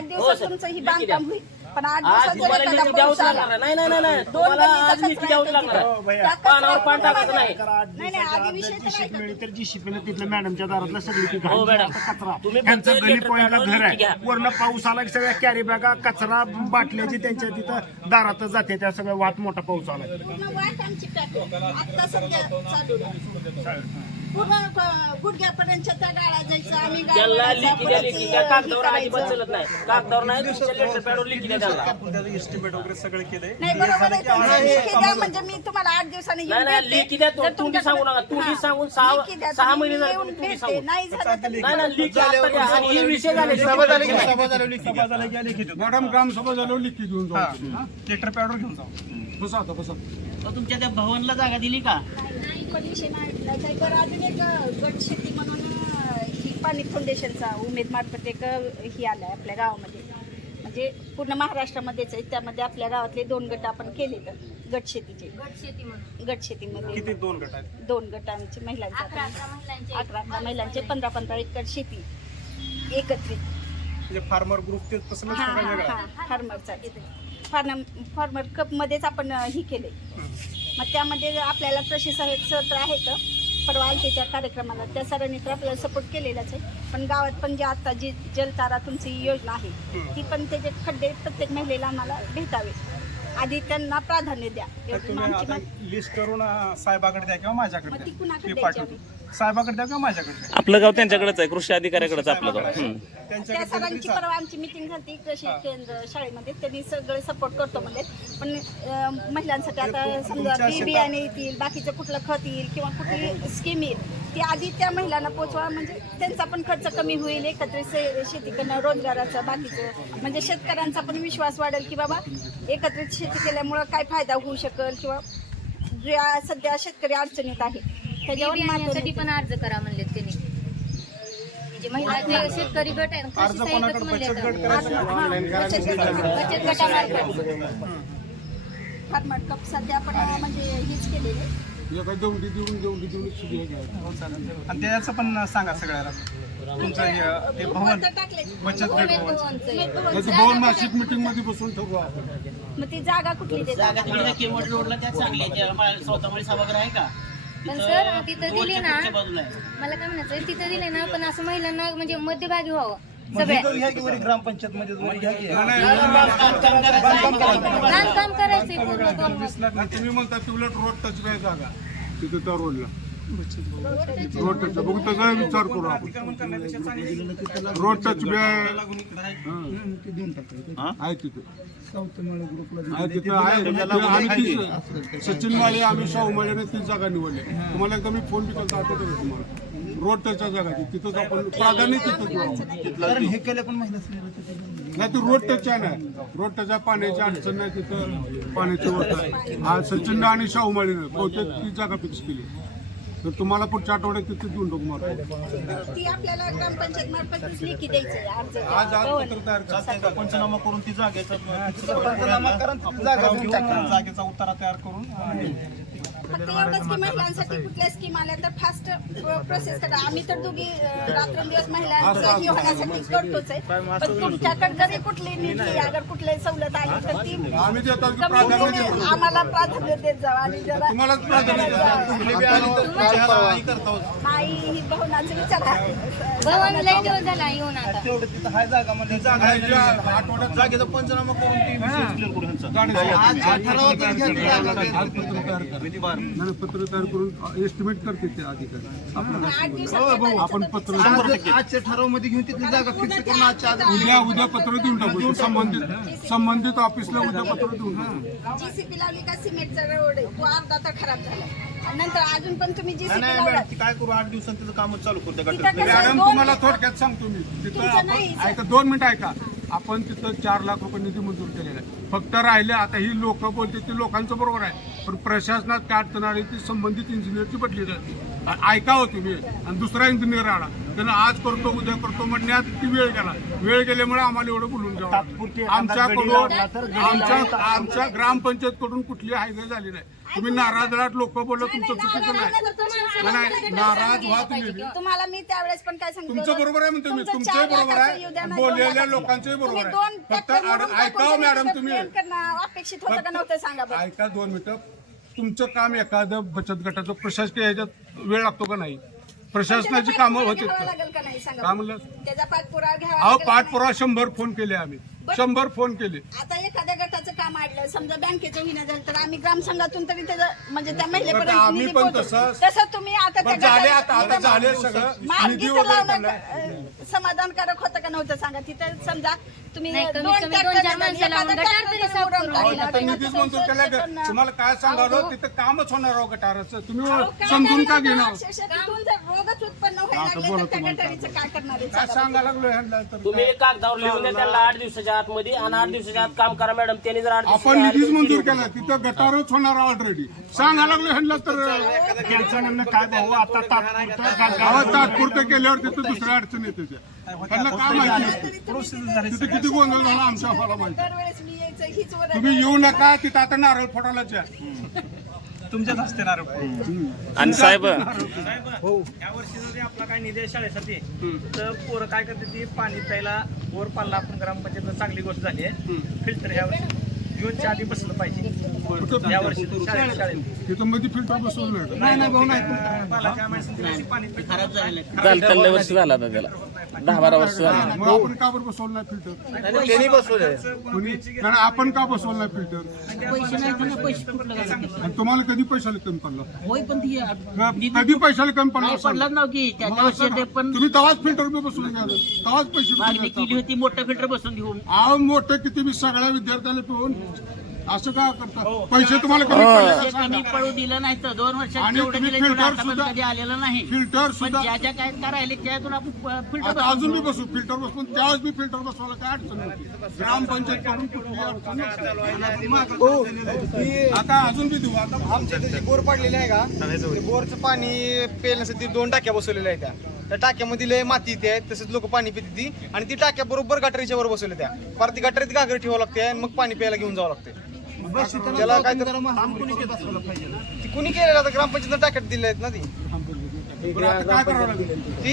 दिवसात तुमचं ही बांधकाम होईल. पण 8 आज दिवसात तुम्हाला लिखी द्यावंच लागणार. नाही तुम्हाला आज लिखी द्यावंच लागणार. पानावर पान टाकायचं नाही. नाही आधी विषय तर नाही. मिळली तर जी शिपीने तिथल्या मॅडमच्या दारातला सगळी ती हो मॅडम, कचरा. तुम्ही त्यांचं फक्त गली लेटर पॉईंटला पॅडवर घर लिखी घ्या. आहे. वरनं पाऊस आला की सगळ्या कॅरी बॅगा कचरा बाटल्याची त्यांच्या तिथं दारातच जाते. त्या सगळ्या वाहत मोठा पाऊस आला. पूर्ण वाट आमची पॅकिंग आता सध्या चालू आहे. पूर्ण गुडघ्यापर्यंतच्या त्या गाड्या जायचं. आम्ही त्याला गाड्या लिखी द्या. लिखी द्या. कागदावर अजिबात चलत नाही. कागदावर नाही, तुमच्या लेटर पॅडवर लिखी द्या त्याला. एस्टिमेट वगैरे सगळं केलंय. नाही बरोबर आहे. तुमचं लिखी द्या म्हणजे मी तुम्हाला 8 दिवसांनी येऊन नाही लिखी द्या. तुम्ही सांगू नका. तुम्ही सांगून 6 महिने झाले. येऊन तुम्ही भेटते. सांगू. नाही झालं तर नाही लिखी आता द्या. आणि हे विषय झाले. मॅडम ग्रामसभा झाल्यावर लिखी घेऊन जाऊ. लेटर पॅडवर घेऊन जाऊ. बसा आता बसा. तुमच्या त्या भवनला जागा दिली का? नाही पण विषय नाही. बरं अजून एक गट शेती म्हणून ही पाणी फाउंडेशनचा उमेद मार्फत एक ही आलाय आपल्या गावामध्ये. म्हणजे पूर्ण महाराष्ट्रामध्येच आहे. त्यामध्ये आपल्या गावातले 2 गट आपण केले तर गट शेतीचे. गट शेतीमध्ये किती 2 गट आहेत? 2 गटांचे महिलांचे 11 महिलांचे 15-15 एकर शेती एकत्रित. म्हणजे फार्मर ग्रुप ते तसं हा फार्मरचा फार्मर कप मध्येच आपण ही केले मग त्यामध्ये आपल्याला कृषी सहाय्यक सत्र आहेत, परवा आलते त्या कार्यक्रमाला, त्या सरांनी तर आपल्याला सपोर्ट केलेलाच आहे. पण गावात पण जे आता जी जलतारा तुमची योजना आहे ती पण त्याचे खड्डे प्रत्येक महिलेला आम्हाला भेटावे, आधी त्यांना प्राधान्य द्या. एवढी आमची लिस्ट करून साहेबाकडे द्या किंवा माझ्याकडे मग ती द्या. कुणाकडे ती द्यायची पाठवतो. साहेबाकडे द्या किंवा माझ्याकडे द्या. आपलं गाव त्यांच्याकडेच आहे, कृषी अधिकाऱ्याकडेच आपलं गाव. त्या सरांची परवा आमची मिटिंग झाली कृषी केंद्र शाळेमध्ये, त्यांनी सगळे सपोर्ट करतो म्हणजे. पण महिलांसाठी आता समजा बी बियाणे येतील, बाकीचं कुठलं खत येईल किंवा कुठली स्कीम येईल ती आधी त्या महिलांना पोचवा, म्हणजे त्यांचा पण खर्च कमी होईल, एकत्रित शेती करणं, रोजगाराचं बाकीचं, म्हणजे शेतकऱ्यांचा पण विश्वास वाढेल की बाबा एकत्रित शेती केल्यामुळं काय फायदा होऊ शकेल, किंवा ज्या सध्या शेतकरी अडचणीत आहे त्याच्यावर बियाण्यासाठी पण अर्ज करा म्हणले त्यांनी. म्हणजे महिला जे शेतकरी गट आहे, कृषी सहाय्यकच म्हणले बचत गटामार्फत फार्मर कप सध्या आपण म्हणजे हीच केलेली. एका दौंडी देऊन सुविधा घ्या. आणि त्याचं पण सांगा सगळ्याला तुमचं हे भवन बचत गट भवन. नाहीतर भवन मासिक मीटिंग मध्ये बसून ठरवू आपण. मग ती जागा कुठली देतात? केवट रोडला त्या चांगल्या स्वतःमध्ये सभागृह आहे का? पण सर तिथं दिले ना, मला काय म्हणायचं तिथं दिले ना, पण असं महिलांना म्हणजे मध्यभागी व्हावं सगळ्या. ग्रामपंचायत मध्ये बांधकाम करायचंय पूर्ण करून. तुम्ही म्हणता ती उलट रोड टच नाही जागा तिथे त्या रोडला रोड टच बघू त्याचा विचार करू आपण. रोड टच बी आहे तिथे सचिन माळे आम्ही शाहू माळेने ती जागा निवडली. तुम्हाला एकदा मी फोन बी करता आठवतो का तुम्हाला? रोड टचच्या जागा तिथंच आपण प्राधान्य तिथं हे केलं पण नाही ते रोड टच आहे ना, रोड टच पाण्याची अडचण नाही तिथं, पाण्याची होत आहे. आज सचिन आणि शाहू माळेने बहुतेक ती जागा फिक्स केली. तर तुम्हाला पुढच्या आठवड्यात तिथे देऊन टाकू मला. ती आपल्याला ग्रामपंचायत मार्फतच लेखी द्यायचंय अर्ज. आज पत्र तयार करा. पंचनामा करून ती जागेचा जागेचा उतारा तयार करून. फक्त एवढंच की महिलांसाठी कुठल्या स्कीम आल्या तर फास्ट प्रोसेस करा. आम्ही तर दोघी रात्रंदिवस महिलांचं हे होण्यासाठी करतोच आहे. पण तुमच्याकडे जरी कुठली निधी अगर कुठली सवलत आली तर ती आम्ही देतो की कमीत प्राधान्य कमी देतो. आम्हाला प्राधान्य देत जावं. आणि जरा तुम्हालाच प्राधान्य नाही ही भवनाचा विचार आहे. भवन लय दिवस झाला येऊन आता. आठवड्यात जागेचा पंचनामा करून पत्र तयार करून एस्टिमेट करते ते अधिकारी. आपण पत्र आजच्या ठराव मध्ये घेऊन तिथली जागा फिक्स करून उद्या पत्र देऊन टाकू. संबंधित ऑफिसला उद्या पत्र देऊन टाकू. जीसीपी लावली का सिमेंटचा रोड आहे तो अर्धा तर खराब झाला. आणि नंतर अजून पण तुम्ही जीसीपी लावला काय करू 8 दिवसांत त्याचं काम चालू करते. मॅडम तुम्हाला थोडक्यात सांगतो मी तिथं आपण ऐका 2 मिनिटं ऐका. आपण तिथं 4 लाख रुपये निधी मंजूर केलेला आहे. फक्त राहिले आता ही लोक बोलते ते लोकांचं बरोबर आहे, पण प्रशासनात काय अडचण आली ती संबंधित इंजिनियरची बदली जाते. ऐकावं तुम्ही. आणि दुसरा इंजिनियर आला त्यानं आज करतो उद्या करतो म्हणण्यात ती वेळ गेला. वेळ गेल्यामुळे आम्हाला एवढं बोलून घ्यावं. आमच्याकडून आमच्या ग्रामपंचायत कडून कुठली हायवे झाली नाही. तुम्ही नाराज लोक बोललं तुमचं चुकीचं नाही. नाराज व्हा तुम्ही. तुम्हाला मी त्यावेळेस पण काय सांगितलं, तुमचं बरोबर आहे म्हणतो मी, तुमचंही बरोबर आहे, बोललेल्या लोकांचंही बरोबर आहे. फक्त ऐकावं मॅडम तुम्ही. अपेक्षित होतं का नव्हतं सांगा बरं. ऐका 2 मिनिटं. तुमचं काम एखादं बचत गटाचं प्रशासकीय ह्याच्यात वेळ लागतो का नाही? प्रशासनाची कामं होते लागेल का नाही सांगा. काय म्हणलं? त्याचा पाठपुरावा घ्यावा अहो लागेल का नाही? पाठपुरावा 100 फोन केले आम्ही. 100 फोन केले. आता एखाद्या गटाचं काम अडलं, समजा बँकेचं होईना झालं तर आम्ही ग्रामसंघातून तरी त्याचं म्हणजे त्या आम्ही महिलेपर्यंत निधी पण पोहोचवू. तसं तुम्ही आता त्या झाले गटाला- आता झाले सगळं मार्गी निधी तर वगैरे लावणं, पडलाय. समाधानकारक होतं का नव्हतं सांगा. तिथं समजा तुम्ही नाही, कमीत 2 कमी tractor 2-4 माणसं लावून एखादा गटार tractor तरी साफ उडवून करून टाकला. आता निधीच मंजूर केला का? करणं. तुम्हाला काय सांगावं तिथं कामच होणार आहो गटाराचं. तुम्ही अहो, काय समजून का नाही, घेणार? अक्षरशः तिथून जर रोगच उत्पन्न व्हायला लागले तर त्या गटारीचं काय करणार आहे काय सांगा. सांगायला लागलो ह्यांना तर तुम्ही एक कागदावर लिहून द्या त्याला 8 दिवसाच्या आतमध्ये, आणि 8 दिवसाच्या आत काम करा मॅडम. त्यांनी जर 8 आपण निधीच मंजूर केला तिथं गटारच होणार ऑलरेडी. सांगायला लागलो ह्यांना तर काय भाऊ आता तात्पुरतं केल्यावर तिथं दुसऱ्या अडचण येते त्या. त्यांना काय माहिती नसते तिथे किती गोंधळ झाला आमच्या आम्हाला माहिती. दरवेळेस मी यायचं हीच ओरड. तुम्ही येऊ नका तिथं आता नारळ फोडायलाच या. तुमच्याच हस्ते नारळ. आणि साहेब या वर्षी जरी आपला काय निधी आहे शाळेसाठी तर पोरं काय करते ती पाणी प्यायला बोर पाल्ला आपण ग्रामपंचायत चांगली गोष्ट झाली आहे. फिल्टर ह्या वर्षी जूनच्या आधी बसलं पाहिजे या वर्षी शाळेत. तिथं मध्ये फिल्टर बसवलं नाही मला काय माहिती पाणी खराब झालेलं चाललंय वर्ष झालं आता त्याला 10-12 वर्ष झालं. मग आपण का बरं बसवलं नाही फिल्टर त्यांनी बसवलंय. कारण आपण का बसवलं नाही फिल्टर आणि तुम्हाला कधी पैशाला कमी पडलं कधी पैशाला कमी पडला तुम्ही तवाच फिल्टर बसवून घ्या तवाच पैसे केली होती मोठं फिल्टर बसून घेऊन अहो मोठे किती मी सगळ्या विद्यार्थ्याला पिऊन असं का करता पैसे तुम्हाला कमी पडले का सांगा? पडू दिलं नाही तर 2 वर्षात आणि जेवढं तुम्ही दिलं तेवढं फिल्टर आतापर्यंत कधी आलेलं नाही फिल्टर पण सुद्धा ज्या ज्या काय करायला त्यातून आपण फिल्टर आता अजून बी बसू फिल्टर बसून त्यावेळेस बी फिल्टर बसवायला काय अडचण नव्हती ग्रामपंचायत कडून कुठली अडचण नव्हती. आता अजून बी देऊ आता आमच्या इथे जी बोर पडलेली आहे का ते बोरचं पाणी पेण्यासाठी 2 टाक्या बसवलेल्या आहेत त्या टाक्यामध्ये लय माती इथे आहे तसेच लोक पाणी पिते ती आणि ती टाक्या बरोबर गटारीच्या वर बसवल्या त्या परत ती गटारीत घागर ठेवावं लागते आणि मग पाणी प्यायला घेऊन जावं लागते त्याला काय तर ती कुणी केलेलं आता ग्रामपंचायत टाक्यात दिल्या आहेत ना ती बरं, आता काय करावं लागेल ती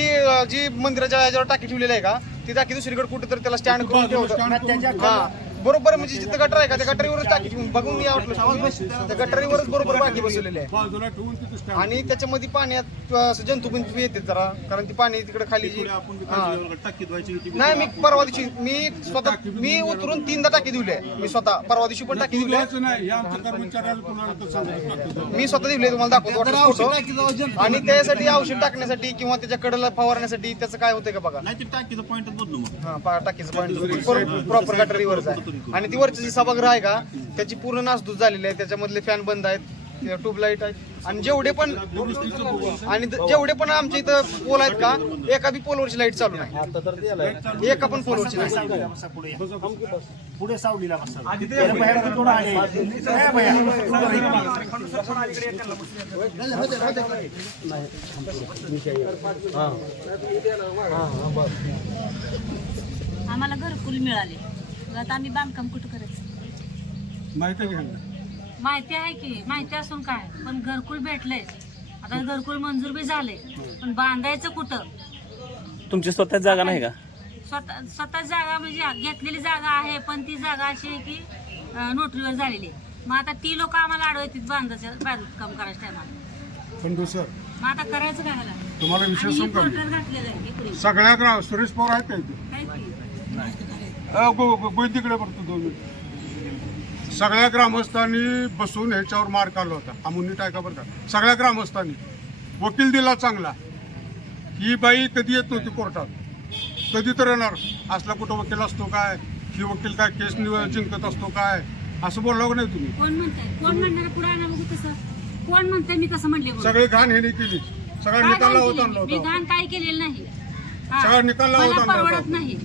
जी मंदिराच्या याच्यावर टाकी ठेवलेली आहे का ती टाकी दुसरीकडे कुठे तर त्याला स्टँड करून ठेवतं हा बरोबर म्हणजे जिथं गटर आहे का त्या गटरीवरच टाकी ठेवून बघून या वाटलं त्या गटरीवरच बरोबर बाकी बसवलेली आहे बाजूला ठेवून तिथे stand आणि त्याच्यामध्ये पाण्यात असं जंतू पण येते जरा कारण ती पाणी तिकडे खाली जी नाही मी परवा दिवशी मी उतरून 3दा टाकी दिली आहे मी स्वतः परवा दिवशी पण टाकी दिली बोलायचं नाही हे आमच्या कर्मचाऱ्याला कोणाला तर सांगायचं लागतं. मी स्वतः दिले तुम्हाला दाखवतो फोटो आणि त्यासाठी औषध टाकण्यासाठी किंवा त्याच्या कडेला फवारण्यासाठी त्याचं काय होतंय का बघा टाकीचं पॉईंट बदलू मग हा टाकीचं पॉईंट प्रॉपर गटरीवरच आहे आणि ती वरची जी सभागृह आहे का त्याची पूर्ण नासधूस झालेली आहे त्याच्यामधले फॅन बंद आहेत ट्यूबलाईट आहेत आणि जेवढे पण आमच्या इथं पोल आहेत का एका बी पोलवरची लाईट चालू नाही एका पण पोलवरची नाही पुढे सावलीला आम्हाला घरकुल मिळाले आता आम्ही बांधकाम कुठं करायचं माहिती आहे का? माहिती आहे की माहिती असून काय पण घरकुल भेटलंय आता घरकुल मंजूर बी झाले पण बांधायचं कुठं तुमची स्वतः जागा नाही का? स्वतः जागा म्हणजे घेतलेली जागा आहे पण ती जागा अशी आहे की नोटरीवर झालेली आहे मग आता ती लोक आम्हाला अडवतील बांधकाम करायच्या टायमाला पण दुसरं मग आता करायचं काय मला तुम्हाला विशेष सांगू का? घातलेलं आहे इकडे सगळ्या ग्राम सुरेश पवार आहेत का इथे काय की? तिकडे पडतो 2 मिनिट सगळ्या ग्रामस्थांनी बसून ह्याच्यावर मार काढला होता अमुनी टाका बरं का सगळ्या ग्रामस्थांनी वकील दिला चांगला ही बाई कधी येत नव्हती कोर्टात कधी तर येणार असला कुठं वकील असतो काय ही वकील काय केस जिंकत असतो काय असं बोललो नाही तुम्ही कोण म्हणणार पुढे आणा बघू तसं कोण म्हणते मी तसं म्हणले बघू. सगळे घाण ह्याने केली सगळा काय निकाल घाण लावत केली? आणला मी होता घाण काय केलेलं नाही हा. सगळा निकाल लावत मला आणला परवडत होता नाही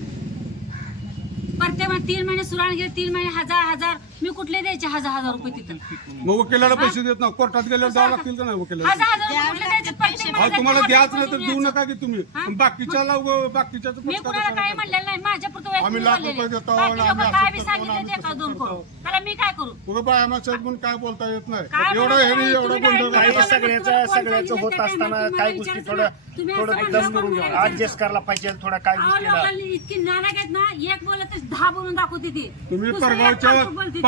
प्रत्येक 3 महिने सुराण गेले 3 महिने हजार मी कुठले द्यायचे हजार रुपये तिथं मग वकिलाला पैसे देत ना कोर्टात गेल्यावर द्यावं लागतील का नाही वकिलाला हजार रुपये कुठले द्यायचे प्रत्येक अहो, महिन्याला तुम्हाला द्यायचं नाही तर द्यायचं. देऊ नका की तुम्ही बाकीच्याला बाकीच्याच मी कुणाला काय म्हणलेलं नाही माझ्या पुरतं आम्ही लाख रुपये देतो, बाकी आम्ही लोकं काय बी असं करतो, सांगितलं आम्ही ते का दोन करू त्याला मी काय करू उगा बायामाच्या म्हणून काय बोलता येत नाही काय एवढं बोलायचं हे नाही, एवढं तुम्ही गोंधळ काय घालायचा. सगळ्याचं होत असताना काही गोष्टी थोडं एकदम करून घ्या ऍडजस्ट करायला पाहिजे थोडा काय गोष्टीला लोकांनी इतकी नाराज आहेत ना एक बोलत तर 10 बोलून दाखवते ते तुम्ही दुसरं एक परगावच्या फालतू बोलते ते.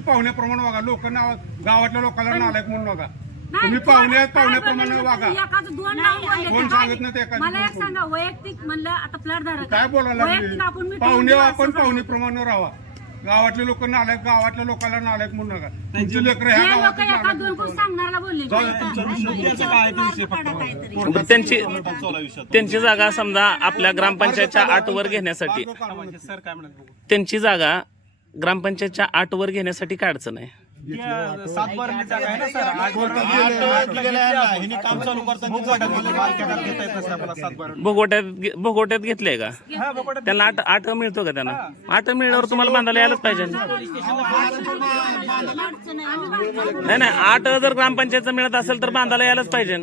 पाहुण्याप्रमाणे वागा लोकांना गावातल्या लोकांना नालायक म्हणून वागा नाही, तुम्ही पाहुण्याप्रमाणे काय वागा एकाचं 2 नाव बोलले कोण ते सांगत काय? नाही ते एकाचं मला दोन एक कोण. सांगा वैयक्तिक म्हणलं आता फ्लॅट धारक काय बोलायला वैयक्तिक आपण लागले मी पाहुणे ठेवून आपण असं पाहुणेप्रमाणे राहा गावातले लोक नालायक गावातल्या लोकांना नालायक म्हणू नका तुमची लेकरं ह्या जे लोक गावातली एका नालायक दोन कोण म्हणू सांगणारला बोलले बरं, त्यांची जागा समजा आपल्या ग्रामपंचायतच्या 8 वर घेण्यासाठी सर काय म्हणत बघू त्यांची जागा ग्रामपंचायतच्या 8 वर घेण्यासाठी काय अडचण आहे? 7 बारांनी जागा आहे ना सर काम चालू भोगोट्यात घेतलंय का? त्यांना 8 मिळतो का त्यांना? 8 मिळल्यावर तुम्हाला बांधायला यायलाच पाहिजे. नाही 8 जर ग्रामपंचायतचं मिळत असेल तर बांधायला यायलाच पाहिजे.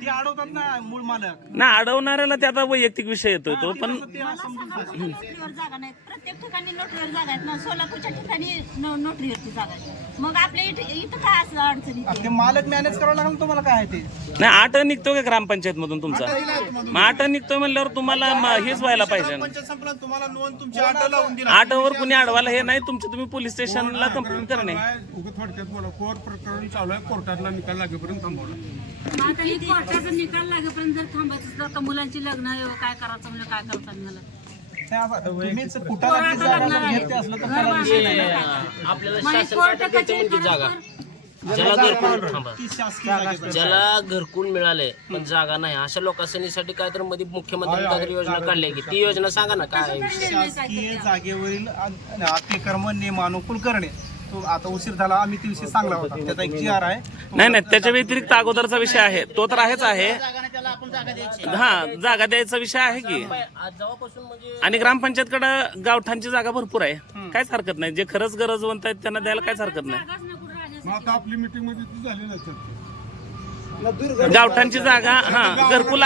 ती अडवतात ना मूळ मालक ना अडवणाऱ्याला त्याचा वैयक्तिक विषय येतो तो पण नोटरीवर जागा नाही प्रत्येक ठिकाणी नोटरीवर जागा आहेत ना सोलापूरच्या ठिकाणी नोटरीवरची जागा आहे मग आपल्या इथं काय असं अडचणी ते मालक मॅनेज करावं लागेल तुम्हाला. काय आहे ते नाही 8 निघतो का ग्रामपंचायत मधून तुमचा? मग 8 निघतोय म्हणल्यावर तुम्हाला हेच व्हायला पाहिजे. संपला तुम्हाला नोंद तुमची आठ लावून दिली. 8 वर कुणी अडवायला हे नाही, तुमचं तुम्ही पोलीस स्टेशनला कंप्लेंट करणे. थोडक्यात बोला, कोर्ट प्रकरण चालू आहे, कोर्टातला निकाल लागेपर्यंत थांबवला. आता ही कोर्टाचा निकाल लागेपर्यंत जर थांबायचं असलं तर मुलांची लग्न काय करायचं म्हणजे काय करतात मला तुम्हीच कुठं घेतले असलं तर ज्याला घरकुल मिळाले पण जागा नाही अशा लोकांसाठी काय तर मध्ये मुख्यमंत्री काहीतरी योजना काढली की ती योजना सांगा ना काय आहे? शासकीय जागेवरील अतिक्रम नियमानुकूल करणे. तो आता उशीर झाला, आम्ही ते विषय सांगला होता, त्याचा एक GR आहे. नाही त्याच्या व्यतिरिक्त अगोदरचा विषय आहे तो तर आहेच आहे. हा, जागा द्यायचा विषय आहे की. आणि ग्रामपंचायतकडे गावठांची जागा भरपूर आहे, काहीच हरकत नाही. जे खरंच गरजवंत आहेत त्यांना द्यायला काहीच हरकत नाही. मग आता आपली मीटिंग मध्ये ती झाली नाही चर्चा. गावठांची जागा, हा, घरकुल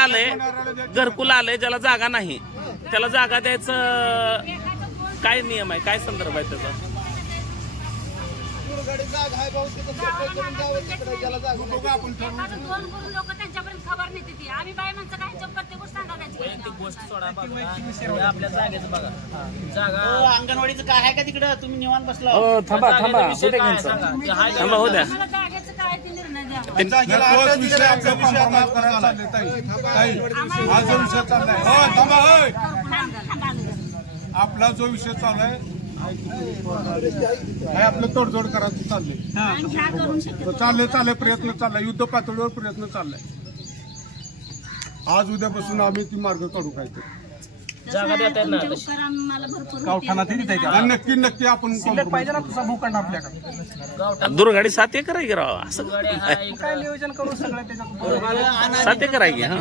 आलंय ज्याला जागा नाही त्याला जागा द्यायचं काय नियम आहे, काय संदर्भ आहे त्याचा? लोक त्यांच्यापर्यंत खबर नाही ती. आम्ही बाय माणसं काय प्रत्येक गोष्ट सांगा गोष्ट सोडा आपल्या जागेचं बघा. जागा अंगणवाडीचं काय आहे का तिकडं? तुम्ही निवांत बसला. थांबा हो द्या. जागेचं काय ते निर्णय द्या. तोच विषय आपला विषय आता करायला चालले ताई. हा जो विषय चाललाय, हो थांबा, होय. आपला जो विषय चालू आहे आपलं तोडजोड करायचं चाललंय प्रयत्न चाललाय, युद्ध पातळीवर प्रयत्न चाललाय. आज उद्यापासून आम्ही ती मार्ग काढू काय ते. जागा देता येत नाही. गावठाणा ते देता येते. नक्की आपण पाहिजे ना तुझा भूखंड आपल्याकडे. दुर्गाडी 7 एकर आहे की राव? असं काय नियोजन करू सगळं त्याच्यात 7 एकर आहे की. हा,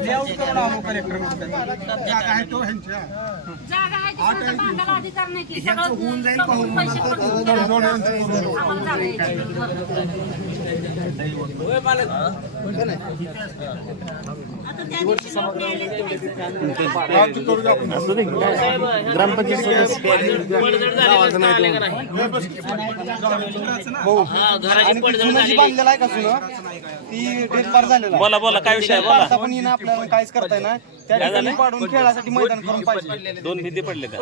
लेआउट करून आणू कलेक्टर. जागा आहे तो ह्यांच्या. जागा आहे तिकडे बांधायला अधिकार नाही की होऊन जाईल पाहू. आता त्या दिवशी लोक मिळाले असं नाही. ग्रामपंचायत बांधलेला आहे का सुना ती डेटबार झालेला. बोला काय विषय आहे? बोला. पण हिनं आपल्याला काहीच करताय ना, त्या ठिकाणी पाडून खेळासाठी मैदान करून पाहिजे. 2 भीती पडले का?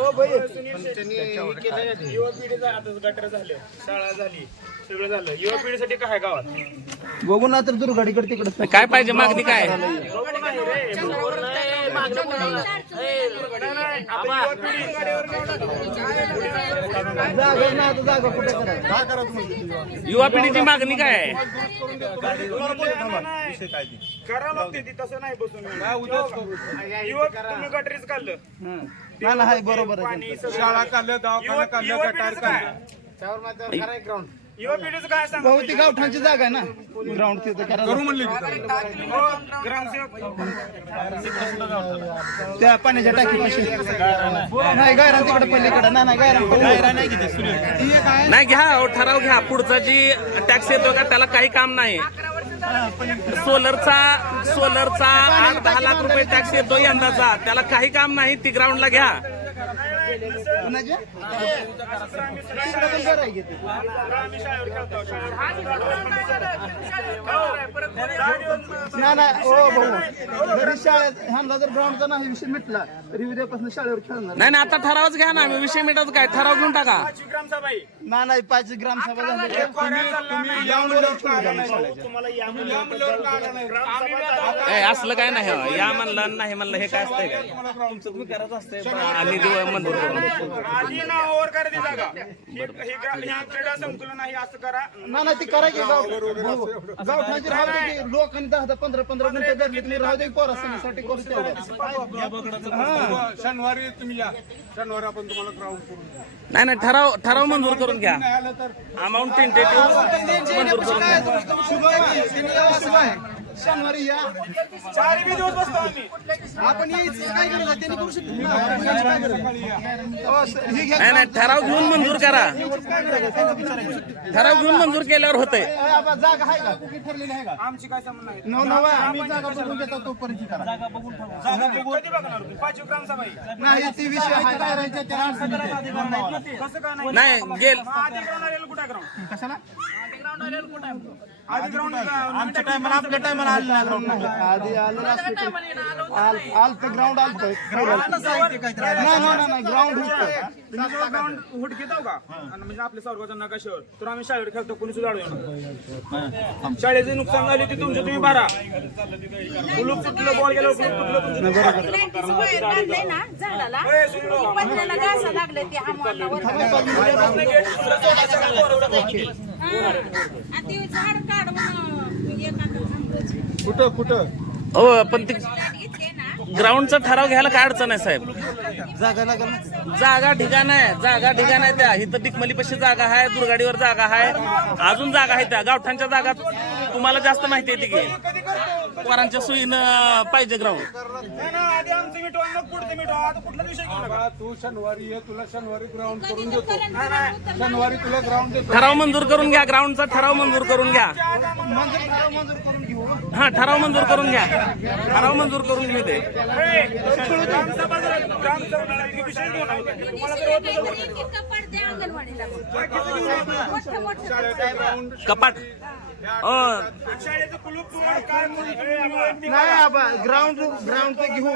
गटर झालं, शाळा झाली, सगळं झालं. युवा पिढीसाठी काय गावात बघू ना तर दुर्गाडीकडे तिकडे काय पाहिजे, मागणी काय? जागा कुठे युवा पिढीची मागणी काय आहे? करा लागते ती, तसं नाही बसून युवक तुम्ही गटरीच काढलं आहे बरोबर आहे. शाळा काढल्या, दवाखाना काढल्या, गटार काढल्या. युवा पिढीचं काय सांगा. बहुतेक गावठाणची जागा आहे ना ग्राउंड तिथं करू म्हणले की ग्रामसेवक त्या पाण्याच्या टाकीपाशी नाही गायरान तिकडे पलीकडे नाही गायरान नाही. नाही घ्या, ठराव घ्या. पुढचा जी टॅक्स येतो का त्याला काही काम नाही. सोलरचा 8-10 लाख रुपये टॅक्स येतो यंदाचा, त्याला काही काम नाही. ती ग्राउंडला घ्या. घरी शाळेत ह्यांना जर ग्राउंडचा नाही विषय मिटला तरी उद्यापासून शाळेवर खेळणार नाही आता ठरावच घ्या ना. विषय मिटायचं काय? ठराव घेऊन टाका. ग्रामसभा नाही 5 ग्रामसभा झाली. असलं काय नाही. या म्हणलं नाही म्हणलं हे काय असतंय काय? तुमचं तुम्ही करत असतंय आणि मंजूर करून. आधी नावावर करा ती जागा. ही क्रीडा संकुलन आहे असं करा. नाही ती करायची गावठाची राहू दे. लोकांनी 10-15 मिनिटं धरली तुम्ही राहू दे. पोरासाठी करू शनिवारी तुम्ही या. शनिवारी आपण तुम्हाला ग्राउंड करून द्या. नाही ठराव मंजूर करून घ्या. अमाऊंट टेंटेटिव्ह मंजूर करून घ्या. शुभ आहे शनिवारी या 4 दिवस बसतो आम्ही. आपण यायचं काय करायचं त्यांनी करू शकतो. नाही नाही, ठराव घेऊन मंजूर करा. ठराव घेऊन मंजूर केल्यावर होतंय. जागा आहे का कुठली ठरलेली आहे का आमची काय संबंध नाही. आम्ही जागा बघून देतो तोपर्यंत करा. जागा बघून कधी बघणार होती 5 ग्रामसभा नाही ती विषय आहे काय राहायचं त्याला अडचण येते. कसं काय नाही नाही गेल आधी ग्राउंड आलेलं कुठे ग्राउंड कशाला आधी ग्राउंड आमच्या टायमाला आपल्या टायमाला आलं नाही ग्राउंड आधी आलं आलतं ग्राउंड आलतं नाही ग्राउंड ग्राउंड हुट घेतो का म्हणजे आपल्या सावरगावच्या नकाशावर तर आम्ही शाळेवर खेळतो कोणी सुद्धा अडवणार शाळेचे नुकसान झाले ते तुमचे तुम्ही भरा कुलूप तुटलं बॉल गेलं कुलूप तुटलं कुठं कुठं हो पण ते ग्राउंडचा ठराव घ्यायला काय अडचण आहे साहेब. जागा ठिकाण आहे त्या इथं डिकमलीपाशी जागा आहे, दुर्गाडीवर जागा आहे, अजून जागा आहे त्या गावठांच्या जागा तुम्हाला जास्त माहिती आहे की पोरांच्या सोयीनं पाहिजे ग्राउंड. तू शनिवारी ये तुला शनिवारी ग्राउंड करून देतो. शनिवारी तुला ग्राउंड देतो. ठराव मंजूर करून घ्या, ग्राउंडचा ठराव मंजूर करून घ्या. हा ठराव मंजूर करून घ्या, ठराव मंजूर करून घेऊ दे. कपाट नाही ग्राउंड घेऊ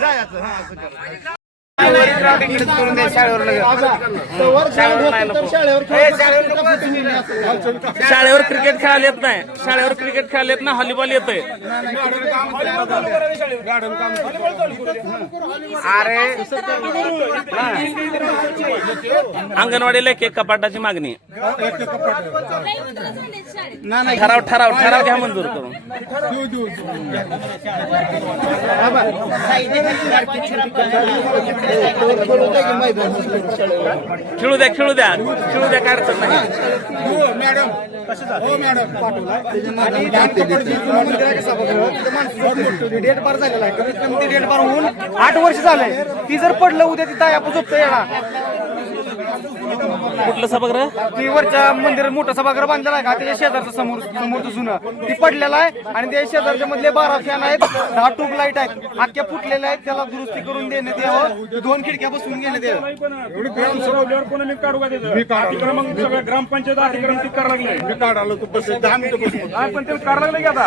जायचं शाळेवर क्रिकेट खेळायला येत नाही, शाळेवर क्रिकेट खेळायला येत नाही, व्हॉलीबॉल येतंय. अंगणवाडीला एक कपाटाची मागणी. ठराव ठराव ठराव घ्या मंजूर करून. खेळू द्या खेळू द्या खेळू द्या, काय अडचण नाही. डेट बार झालेला आहे कमीत कमी डेट बार होऊन 8 वर्ष झालंय. ती जर पडलं उद्या तिथं आपण झोपतो येणार. कुठलं सभागृह? ती वरच्या मंदिरात मोठं सभागृह बांधलेला आहे का त्याच्या शेजारचं समोरचं जुनं ती पडलेलं आहे आणि त्या शेजारच्या मधले 12 फॅन आहेत, 10 ट्यूबलाईट आहेत, अख्ख्या फुटलेल्या आहेत. त्याला दुरुस्ती करून देण्यात यावं, 2 खिडक्या बसवून घेण्यात यावं. ग्रामपंचायत अतिक्रमण करायला लागले मी काढालो तू बस 10 मिनिटं बसून पण ते करायला लागले की आता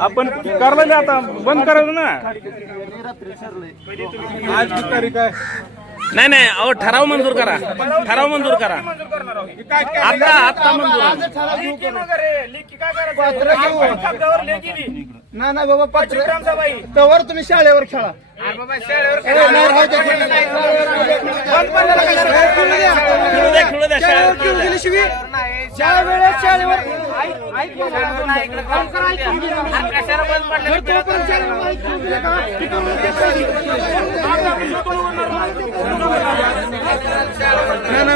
आपण करायला आता बंद करायला ना. आज किती तारीख आहे? नाही नाही, अहो ठराव मंजूर करा, ठराव मंजूर करा. आता आता मंजूर. नाही बाबा 5 ग्रामसभा तवर तुम्ही शाळेवर खेळा. खेळू द्या खेळू द्या. शाळेवर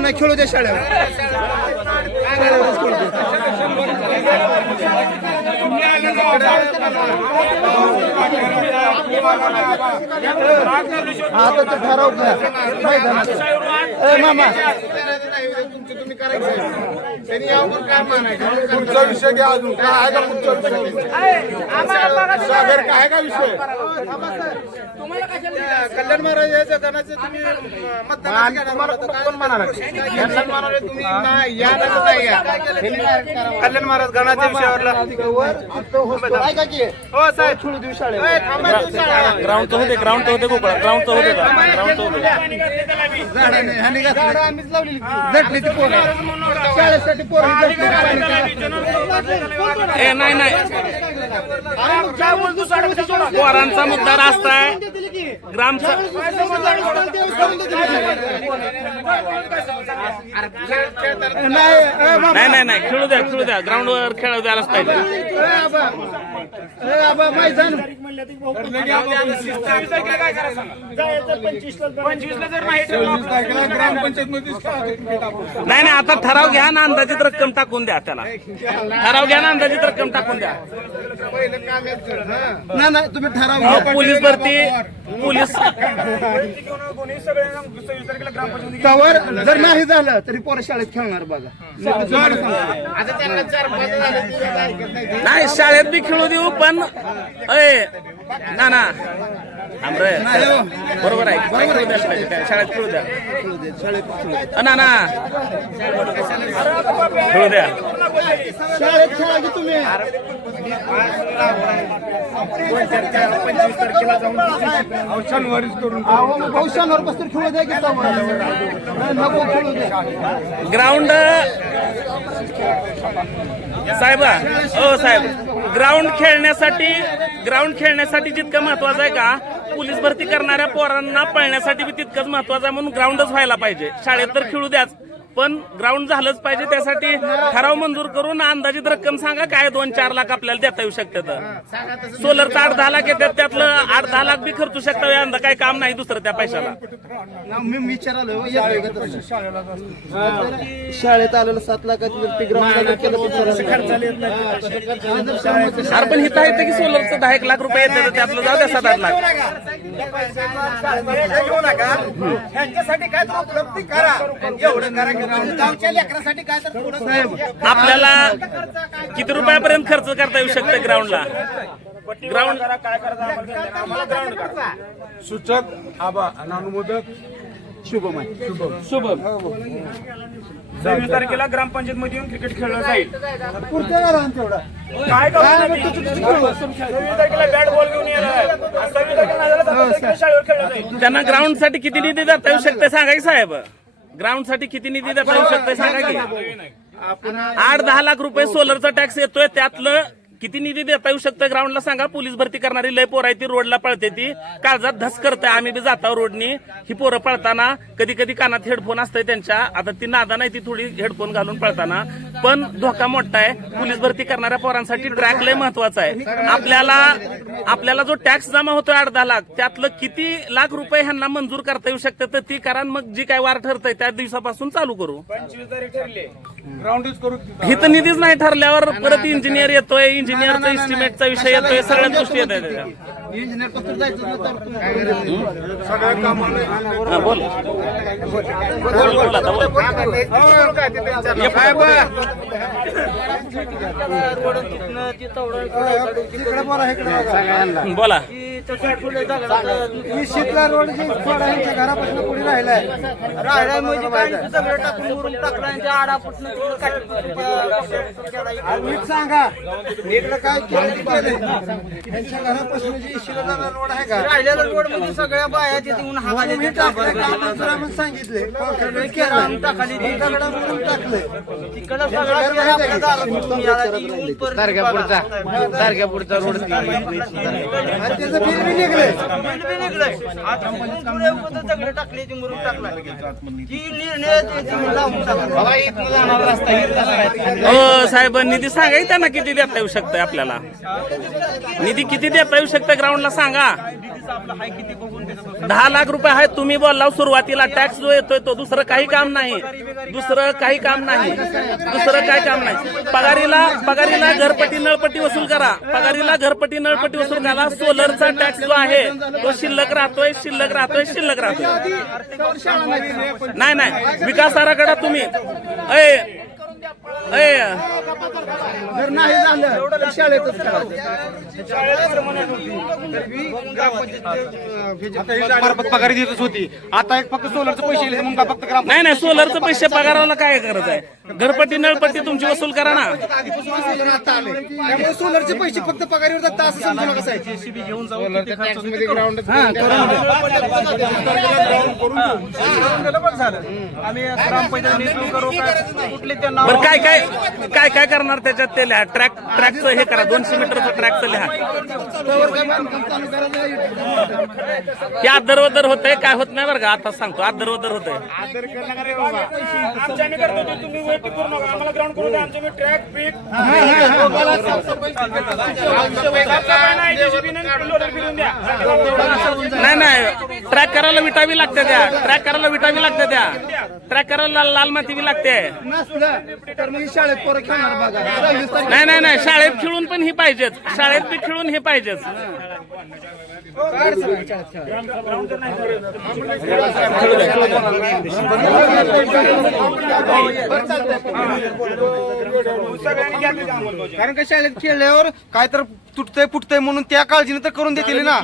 नाही खेळू द्या शाळेवर. आता तर ठराव घ्या मामा तुम्ही करायचं त्यांनी यावर काय मानायचं. पुढचा विषय घ्या. अजून काय आहे का पुढचा विषय? सागर काय आहे का विषय? कल्याण महाराज यायचं गणाचं तुम्ही मतदान कोण म्हणाल कल्याण महाराज तुम्ही कल्याण महाराज गणाच्या विषयावरला हो साहेब छोडू देऊ शाळेत. ग्राउंड तर होते, ग्राउंड तर होते गोकुळा, ग्राउंड तर होते का? ग्राउंड तर होते. आम्हीच लावलेली झटली ती पोरं शाळेसाठी पोरं ए नाही नाही, पोरांचा मुद्दा रास्ता आहे ग्रामचा. नाही नाही नाही, खेळू द्या खेळू द्या, ग्राउंडवर खेळू द्यायलाच पाहिजे. मैदान म्हणलं की भाऊ काय करायचं सांगा? जायचं 25ला जर नाही ठरलं नाही आता ठराव घ्या ना, अंदाजित रक्कम टाकून द्या त्याला. ठराव घ्या ना, अंदाजित रक्कम टाकून द्या. नाही तुम्ही ठराव अहो, पोलीस भरती पोलीस त्यावर जर नाही झालं तरी पोरं शाळेत खेळणार बघा. आता त्यांना 4-5 झाले नाही शाळेत बी खेळू देऊ, पण अय ना आमरे बरोबर आहे, खेळू द्यायला पाहिजे काय, शाळेत खेळू द्या ना खेळू द्या. शाळेत खेळा की तुम्ही. 25 तारखेला जाऊन शनिवारीच करून भाऊ शनिवार बसतर खेळू द्या की नको खेळू द्या. ग्राउंड साहेब हो साहेब, ग्राउंड खेळण्यासाठी जितकं महत्वाचं आहे का, पोलीस भरती करणाऱ्या पोरांना पळण्यासाठी बी तितकंच महत्वाचं आहे. म्हणून ग्राउंडच व्हायला पाहिजे. शाळेत तर खेळू द्याच, पण ग्राउंड झालंच पाहिजे. त्यासाठी ठराव मंजूर करून अंदाजित रक्कम सांगा काय 2-4 लाख आपल्याला देता येऊ शकतात. सोलरचं 8-10 लाख येतात, त्यातलं 8-10 लाख बी खर्चू शकता. यंदा काही काम नाही दुसरं त्या पैशाला. मी विचारालो शाळेत आलेलं 7 लाखाची ग्राउंड अरे पण हिथं आहे की सोलरचं 10-1 लाख रुपये येतात, त्यातलं जाऊ द्या 7-8 लाख. ह्यांच्यासाठी काय तर उपलब्धी करा, एवढं करा. गावच्या लेकरासाठी काय तर थोडं आपल्याला किती रुपयापर्यंत खर्च करता येऊ शकतं ग्राउंडला? ग्राउंड काय करायचं आम्हाला ग्राउंड करा. सूचक आबा आणि अनुमोदक शुभम आहे. शुभम 26 तारखेला ग्रामपंचायत मध्ये येऊन क्रिकेट खेळलं जाईल. काय करू? 26 तारखेला बॅट बॉल घेऊन येणार. 26 तारखेला शाळेवर खेळलं जाईल. त्यांना ग्राउंड साठी किती निधी देता येऊ शकते सांगा की साहेब? ग्राउंड साठी किती निधी देता येऊ शकते सांगा की? 8-10 लाख रुपये सोलरचा टॅक्स येतोय, त्यातलं किती निधी देता येऊ शकतं ग्राउंडला सांगा? पोलीस भरती करणारी लय पोरं आहे, ती रोडला पळते, ती काळजात धस करते. आम्ही बी जातो रोडनी. ही पोरं पळताना कधी कधी कानात हेडफोन असतंय त्यांच्या, आता ती नादा नाही, ती थोडी हेडफोन घालून पळताना, पण धोका मोठा आहे. पोलीस भरती करणाऱ्या पोरांसाठी ट्रॅक लय महत्वाचा आहे. आपल्याला जो टॅक्स जमा होतोय 8-10 लाख, त्यातलं किती लाख रुपये ह्यांना मंजूर करता येऊ शकतं तर ती करा. मग जी काय वार ठरतंय त्या दिवसापासून चालू करू. 25 तारीख ठरली. ग्राउंडच करू. इथं निधीच नाही ठरल्यावर परत इंजिनियर येतोय, इंजिनियरचा इस्टिमेटचा विषय येतोय, सगळ्याच गोष्टी येत आहेत. इंजिनियर कसं जायचं सगळ्या कामाला हा, बोल आता बोल. बोला. शीतला रोड घरापासून पुढे राहिलाय म्हणजे काय सगळं टाकून मुरुम टाकला आडापासून नीट सांगा नीट काय त्यांच्या घरापासून जी शिरला रोड आहे का राहिलेला रोड मध्ये सगळ्या बाया तिथे सांगितले टाकली टाकले तिकडं तारख्यापुढचा रोड त्याचं बिल बी निघलंय सगळं टाकले मुरुम टाकला हो साहेब, निधी सांगा त्यांना किती देता येऊ शकतं आपल्याला? निधी किती देता येऊ शकतं ग्राउंडला सांगा? 10 लाख रुपये आहेत. तुम्ही बोलला सुरुवातीला टॅक्स जो येतोय तो, दुसरं काही काम नाही. दुसरं काही काम नाही. पगारीला घरपट्टी नळपट्टी वसूल करा. पगारीला घरपट्टी नळपट्टी वसूल करा. सोलरचा टॅक्स जो आहे तो शिल्लक राहतोय. नाही विकास आराखडा तुम्ही जर नाही झालं तर शाळेतच पगारी देतच होती. आता एक फक्त सोलरचे पैसे मग फक्त नाही सोलरचे पैसे पगाराला काय गरज आहे? घरपट्टी नळपट्टी तुमची वसूल करा ना. त्यामुळे सोलरचे पैसे फक्त पगारीवर जातात असं समजू नका साहेब. जेसीबी घेऊन जाऊ आम्ही ग्रामपंचायत निवडणूक करू काय कुठले त्यांना काय काय काय काय करणार त्याच्यात ते लिहा ट्रॅकचं हे करा 200 मीटरचं ट्रॅकचं लिहा ते आदरवदर होतंय काय होत नाही बरं का आता सांगतो आदरवदर होतंय आमच्याने करतो ते तुम्ही वेट करू नका आम्हाला ग्राउंड करू द्या आमच्या ट्रॅक पीक नाही ट्रॅक करायला विटावी लागते त्या ट्रॅक करायला विटावी लागते त्या ट्रॅक करायला लाल माती बी लागते नाही शाळेत खेळून पण ही पाहिजेच शाळेत बी खेळून हे पाहिजेच कारण का शाळेत खेळल्यावर काय तर तुटतंय फुटतंय म्हणून त्या काळजीने तर करून देतील ना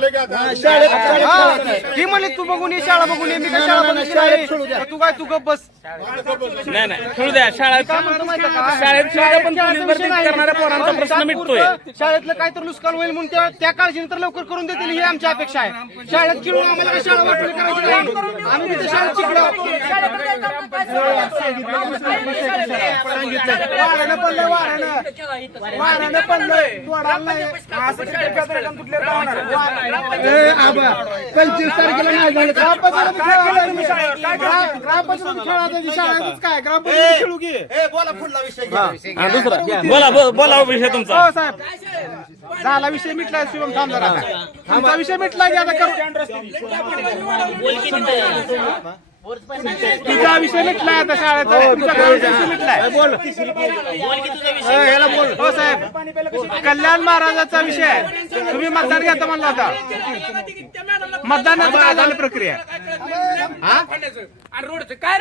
ती म्हणली तू बघून ये शाळा बघून ये मी काय शाळा बघून तू काय तू गप बस नाही खेळू द्या शाळेत खेळू द्या पण पोलीस भरती करणाऱ्या पोरांचा प्रश्न मिटतोय शाळेतलं काय तर नुकसान होईल म्हणून त्या काळजीने तर लवकर करून देतील ही आमची अपेक्षा आहे शाळेत खेळून आम्हाला काय शाळा वाटली करायची नाही आम्ही तिथे शाळेत शिकलो वारानं पडलंय पंचवीस तारखेला नाही झालं ग्रामपंचायत खेळायचं शाळेतच काय ग्रामपंचायत खेळू की बोला पुढला विषय दुसरा बोला विषय तुमचा हो साहेब झाला विषय मिटलाय शिवम थांबला आमचा विषय मिटला की आता करू तुझा विषय मिटलाय आता शाळेचा विषय मिटलाय बोल हो साहेब कल्याण महाराजाचा विषय आहे तुम्ही मतदान घेता म्हणला होता मतदानाचं काय झालं प्रक्रिया रोडचं काय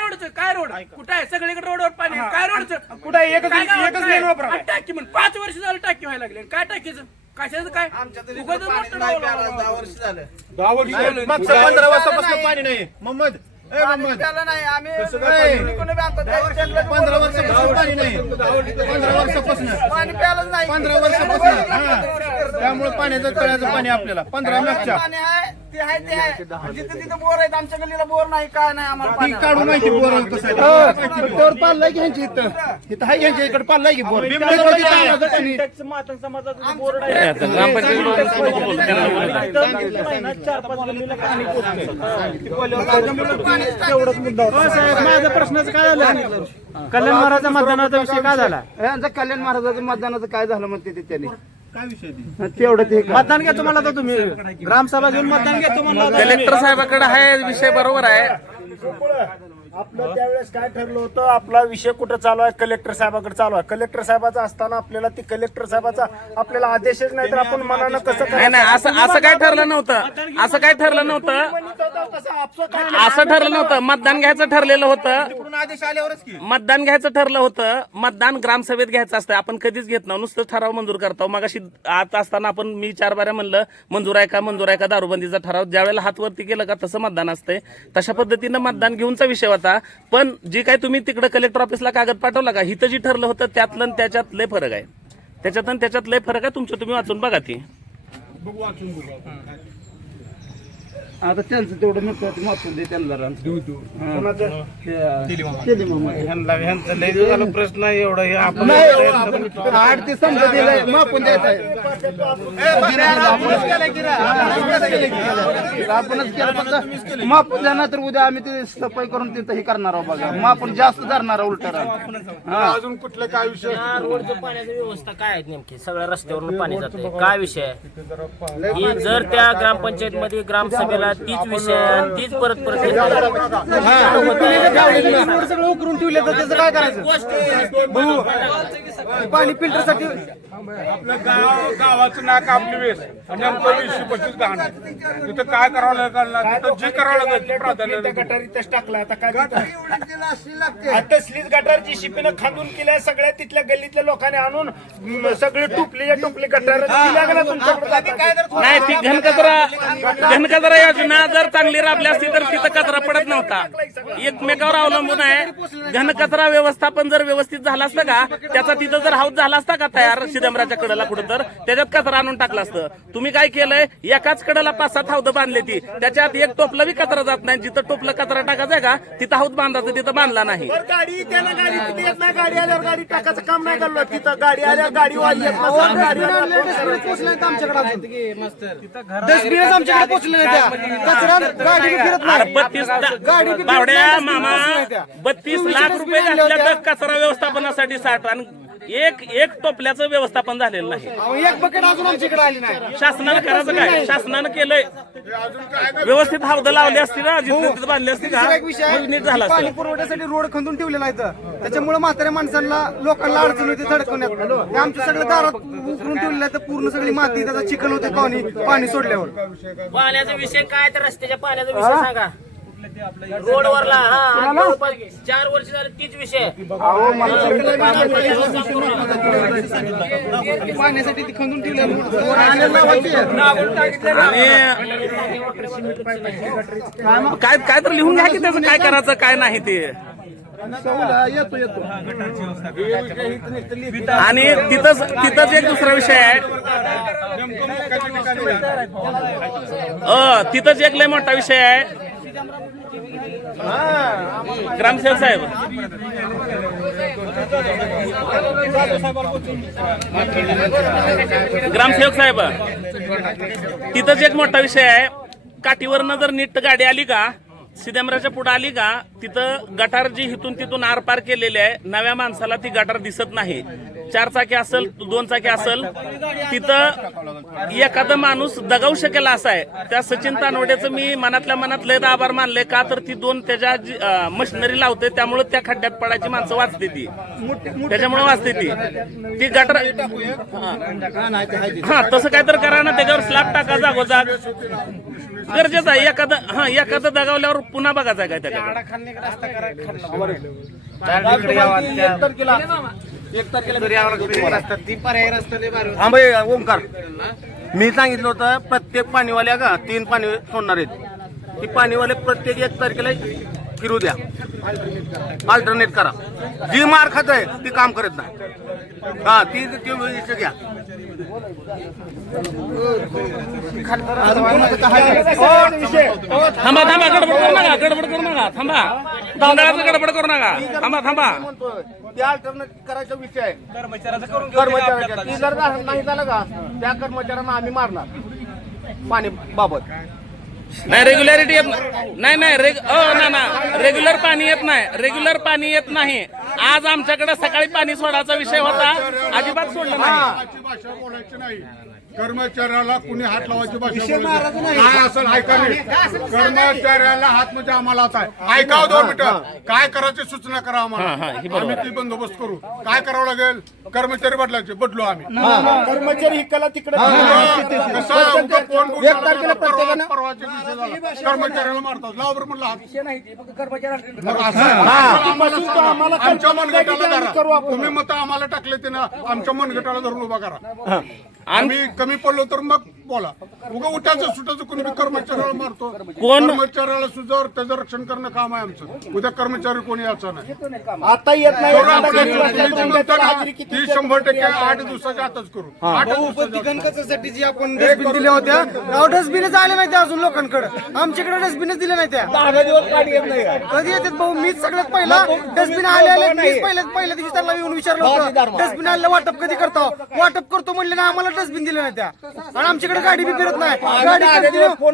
रोड कुठं आहे सगळीकडे रोडवर पाणी काय रोडचं कुठे एकच लेन वापरा टाकी म्हणून 5 वर्ष झालं टाकी व्हायला लागले काय टाकीचं कशाचं काय उगाच मोठं नाव लावलं. 10 वर्ष मागचं 15 वर्षापासून पाणी नाही मोहम्मद 15 वर्षापासून पाणी नाही 15 वर्षापासून पाणी प्यायलाच नाही 15 वर्षापासून त्यामुळे पाण्याचं तळ्याचं पाणी आपल्याला 15 मागच्या तिथं बोर आहेत आमच्या गल्लीला बोर नाही काय नाही आम्हाला काढून माहिती बोर कसं पाल्लाय घ्यायची इथं हाय घ्यायच्या इकडे पाल्लाय की बोर माझा प्रश्नाचं काय झालं कल्याण महाराजा मतदानाचा विषय काय झाला यांचा कल्याण महाराजाचं मतदानाचं काय झालं म्हणते त्यांनी काय विषय तेवढं ते मतदान घेतो मला तर तुम्ही ग्रामसभा घेऊन मतदान घेतो म्हणलं कलेक्टर साहेबाकडे आहे विषय बरोबर आहे आपलं त्यावेळेस काय ठरलं होतं आपला विषय कुठं चालू आहे कलेक्टर साहेबाकडे चालू आहे कलेक्टर साहेबाचा असताना आपल्याला ती कलेक्टर साहेबाचा आपल्याला आदेशच नाही तर आपण मनानं कसं नाही असं काय ठरलं नव्हतं असं ठरलं नव्हतं मतदान घ्यायचं ठरलेलं होतं आदेश आल्यावरच की मतदान घ्यायचं ठरलं होतं मतदान ग्रामसभेत घ्यायचं असतं आपण कधीच घेत नाही नुसतं ठराव मंजूर करतो मग अशी आज असताना आपण मी 4 बाऱ्या म्हणलं मंजूर आहे का दारूबंदीचा ठराव ज्या वेळेला हात वरती केलं का तसं मतदान असतंय तशा पद्धतीनं मतदान घेऊनचा विषय होता पण जी काय तुम्ही तिकडे कलेक्टर ऑफिसला कागद पाठवला का हिथं जी ठरलं होतं त्यातलं आणि त्याच्यात लय फरक आहे त्याच्यात लय फरक आहे तुमचं तुम्ही वाचून बघा ती आता त्यांचं तेवढं नको माफून दे त्यांना प्रश्न एवढा आपण 8 ते समजा दिलाय माफून द्यायचं आपणच केलं फक्त माफून द्या तर उद्या आम्ही ते सफाई करून तिथं हे करणार आहोत बघा मग आपण जास्त धरणार उलट अजून कुठलं काय विषय रोडचं पाण्याची व्यवस्था काय आहे नेमकी सगळ्या रस्त्यावरून पाणी जाते काय विषय आहे ही जर त्या ग्रामपंचायत मध्ये ग्रामसभेला तीच विषय आणि तीच परत सगळं उकरून ठेवले तर त्याचं काय करायचं पाणी फिल्टरसाठी आपल्या गावाचं नाक आपली वेस आणि आमचं 20-25 घाण तिथं काय करावं लागेल तिथं जे करावं लागेल प्राधान्य गटार इथंच टाकला आता काय तसलीच गटार जी शिपीनं खांदून केल्या सगळ्या तिथल्या गल्लीतल्या लोकांनी आणून सगळे टुपली गटार नाही ती घनकचरा योजना जर चांगली राबली असती तर तिथं कचरा पडत नव्हता एकमेकावर अवलंबून आहे घनकचरा व्यवस्थापन जर व्यवस्थित झालं असतं का त्याचा तिथं जर हाऊस झाला असता का तयार डोंगराच्या कडेला कुठं तर त्याच्यात कचरा आणून टाकला असतं. तुम्ही काय केलंय, एकाच कडेला 5-7 हौद बांधले ती, त्याच्यात एक टोपला बी कचरा जात नाही. जिथं टोपलं कचरा टाकायचा का तिथं हौद बांधायचं, तिथं बांधला नाही. गाडी त्याला गाडी तिथे येत नाही, गाडी आल्यावर गाडी टाकायचं काम नाही करणार तिथं. गाडी आल्यावर गाडी वाली येत नसेल, गाडी आल्यावर पोहोचले आमच्याकडे डस्टबिनच आमच्याकडे पोहोचले नाही त्या कचरा गाडी फिरत नाही. 32 बावड्या मामा 32 लाख रुपये घातल्या तर कचरा व्यवस्थापनासाठी 60 आणि एक टोपल्याचं व्यवस्थापन झालेलं नाही. एक बकेट अजून आमच्याकडे आली नाही. शासनानं करायचं काय, शासनानं केलंय व्यवस्थित हौद लावली असती ना, जिथे तिथे बांधली असती का, एक विषय मग नीट झाला पाणी असतं. पुरवठ्यासाठी रोड खंदून ठेवलेला आहे त्याच्यामुळे म्हाताऱ्या माणसांना लोकांना अडचण होते धडकवण्यात. हे आमच्या सगळं दारात उकरून ठेवलेलं आहे, तर पूर्ण सगळी माती त्याचा चिखल होते पाणी सोडल्यावर. पाण्याचा विषय काय, तर रस्त्याच्या पाण्याचा विषय सांगा. रोडवरला 4 वर्ष झाले तीच विषय. पाण्यासाठी ती खंदून ठेवलेलं. आणि काय तर लिहून घ्या की त्याचं काय करायचं काय नाही ते. आणि तिथंच एक दुसरा विषय आहे. तिथंच एक लय मोठा विषय आहे. ग्रामसेवक साहेब, तिथंच एक मोठा विषय आहे. काठीवरनं जर नीट गाडी आली का, सिद्धेमराच्या पुढे आली का, तिथं गटार जी हिथून तिथून आरपार केलेली आहे, नव्या माणसाला ती गटार दिसत नाही. 4 चाकी असेल 2 चाकी असेल, तिथं एखादा माणूस दगावू शकेल असं आहे. त्या सचिन तानवड्याचं मी मनातल्या मनात लय आभार मानले का, तर ती 2 त्याच्या मशिनरी लावते, त्यामुळे त्या खड्ड्यात पडायची माणसं वाचते ती, त्याच्यामुळे वाचते ती गटार. हा तसं काय तर करा ना, त्याच्यावर स्लॅब टाका जागोजाग, गरजेचं आहे. एखादं दगावल्यावर पुन्हा बघायचं आहे काय त्याच्याकडे. ओमकार, मी सांगितलं होतं प्रत्येक पाणीवाल्या का 3 पाणी सोडणार आहेत. ती पाणीवाले प्रत्येक 1 तारखेला फिरू द्या, अल्टरनेट करा. जी मार खात आहे ती काम करत नाही. हा ती घ्या. थांबा गडबड करू नका थांबा. तांदळाचं गडबड करू नका, थांबा. ते अल्टरनेट करायचा विषय आहे. कर्मचाऱ्याचा ती जर नाही झालं का, त्या कर्मचाऱ्यांना आम्ही मारणार पाणी बाबत. नाही रेग्युलॅरिटी येत नाही. रेग्युलर पाणी येत नाही. आज आमच्याकडे सकाळी पाणी सोडायचा विषय होता, अजिबात सोडलं नाही. भाषा बोलायची नाही. कर्मचाऱ्याला कुणी हात लावायची भाषा काय असेल ऐका नाही. कर्मचाऱ्याला हात म्हणजे आम्हाला आता ऐकाव 2 मिनिटं. काय करायची सूचना करा आम्हाला, आम्ही ती बंदोबस्त करू. काय करावं लागेल, कर्मचारी बदलू आम्ही. कर्मचारी हिकाला तिकडे कर्मचाऱ्याला मारतात. लावर म्हणलं हात आमच्या मनगटाला धरा. तुम्ही मत आम्हाला टाकले ते ना, आमच्या मनगटाला धरून उभा करा. आम्ही कमी पडलो तर मग बोला. उगा उठायचं सुटायचं कोणी कर्मचाऱ्याला मारतो. कर्मचाऱ्याला सुद्धा त्याचं रक्षण करणं काम आहे आमचं. उद्या कर्मचारी कोणी याचं नाही. आता येत नाही. 100% 8 दिवसाच्या आतच करू. 8 गणकचासाठी जी आपण डस्टबिन दिल्या होत्या, डस्टबिनच आले नाही त्या अजून लोकांकडे. आमच्याकडे डस्टबिनच दिले नाही त्या. कधी येतात भाऊ? मीच सगळ्यात पहिला डस्टबिन आले मीच पहिल्या दिवशी त्यांना येऊन विचारलं होतं, डस्टबिन आलेलं वाटप कधी करतो? वाटप करतो म्हणले ना, आम्हाला डस्टबिन दिले नाही त्या. आणि आमच्याकडे गाडी बी फिरत नाही. गाडी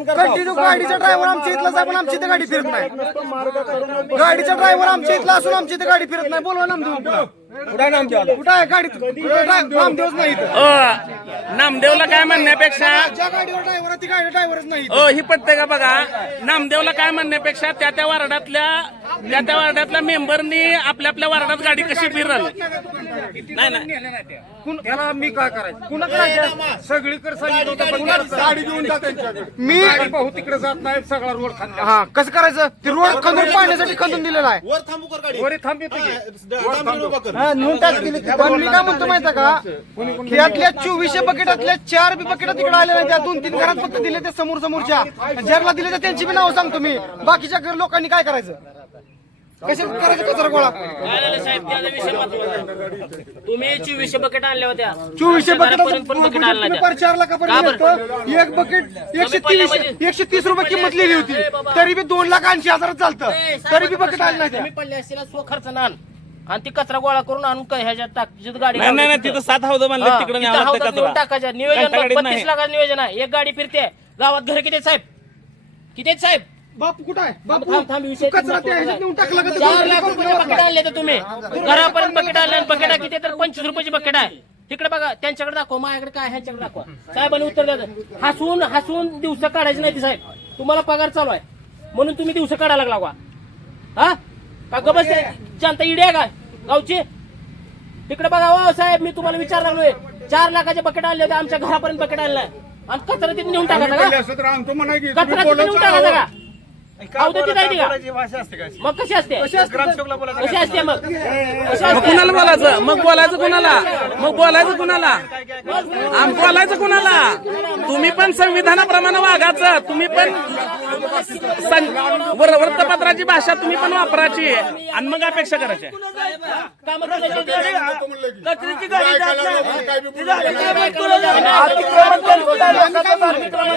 कंटिन्यू गाडीचा ड्रायव्हर आमच्या इथलाच आहे, पण आमच्या इथे गाडी फिरत नाही. गाडीचा ड्रायव्हर आमच्या इथला असून आमच्या इथे गाडी फिरत नाही. बोलवा नामदेव कुठं आहे गाडी? नामदेवच नाही. नामदेवला काय म्हणण्यापेक्षा ज्या गाडीवर ड्रायव्हर आहे ती गाडी ड्रायव्हरच नाही. ही पटते का बघा. नामदेवला काय म्हणण्यापेक्षा त्या वार्डातल्या मेंबरनी आपल्या वार्डात गाडी कशी फिरल. नाही त्याला मी काय करायचं? कुणा करायचं? सगळीकडे गाडी घेऊन जा त्यांच्याकडे. मी भाऊ तिकडे जात नाही. सगळा रोड खांदा. हा कसं करायचं? ते रोड खंदून पाण्यासाठी खंदून दिलेला आहे. वर थांबू कर गाडी. वरी थांब येतो की. वर पण मी काय म्हणतो माहिती का, त्यातल्या 24 बकेटातल्या 4 बी बकेट तिकडे आले नाही. त्या 2-3 घरात फक्त दिले ते समोरच्या. ज्याला दिले तर त्यांची बी नावं सांगतो मी. बाकीच्या लोकांनी काय करायचं? कशा करायचं कचरा गोळा? काय झालं साहेब, त्याचा विषय महत्वाचा आहे. तुम्ही 2400 बकेट आणल्या होत्या 2400 बकेट घरापर्यंत पण बकेट आणल्या होत्या. 4 लाखापर्यंत का एक बकेट 130 रुपये किंमत लिहिली होती, तरी बी 2,80,000 चालतं, तरी बी बकेट आली नाही त्या. तुम्ही पडले असतील स्वखर्च नान आणि ती कचरा गोळा करून आणून काय ह्याच्यात टाक गाडी नाही नाही नाही, तिथं 7 हौद बांधले तिकडे न्यावं लागतं कचरा. टाकायच्या नियोजन कंटाळीत 32 नाही. लाखाचं नियोजन आहे. एक गाडी फिरते गावात. घर किती आहेत साहेब? किती आहेत साहेब? बापू कुठं आहे? बापू थांब थांब विषय कचरा त्या ह्याच्यात नेऊन टाकला का? 4 लाख रुपयाचे बकेट आणले तर तुम्ही घरापर्यंत बकेट आणले. बकेट किती तर 25 रुपयाची बकेट आहे. तिकडे बघा, त्यांच्याकडे दाखवा, माझ्याकडे काय ह्यांच्याकडे दाखवा. साहेबांनी उत्तर द्यायचं. हसून हसून दिवस काढायचे नाही ते साहेब. तुम्हाला पगार चालू आहे म्हणून तुम्ही दिवस काढायला लागला. हा का गबस जनता इडी आहे का गावची? तिकडे बघा हो साहेब, मी तुम्हाला विचारला लागलोय. 4 लाखाचे बकेट आणले होते, आमच्या घरापर्यंत बकेट आणलाय आणि कचरा तिथे नेऊन टाकायचा का? असं तर आणतो म्हणा की कचरा तिथे नेऊन टाकायचा का? अवधती जायची का? भाषा असते काय? मग कशी असते? कशी असते मग? कशी मग असते? कुणाला बोलायचं? मग बोलायचं कुणाला? मग बोलायचं कुणाला? बोलायचं कुणाला? तुम्ही पण संविधानाप्रमाणे वागायचं. तुम्ही पण वृत्तपत्राची भाषा तुम्ही पण वापरायची आणि मग अपेक्षा करायची. कामं करायची कचऱ्याची गाडी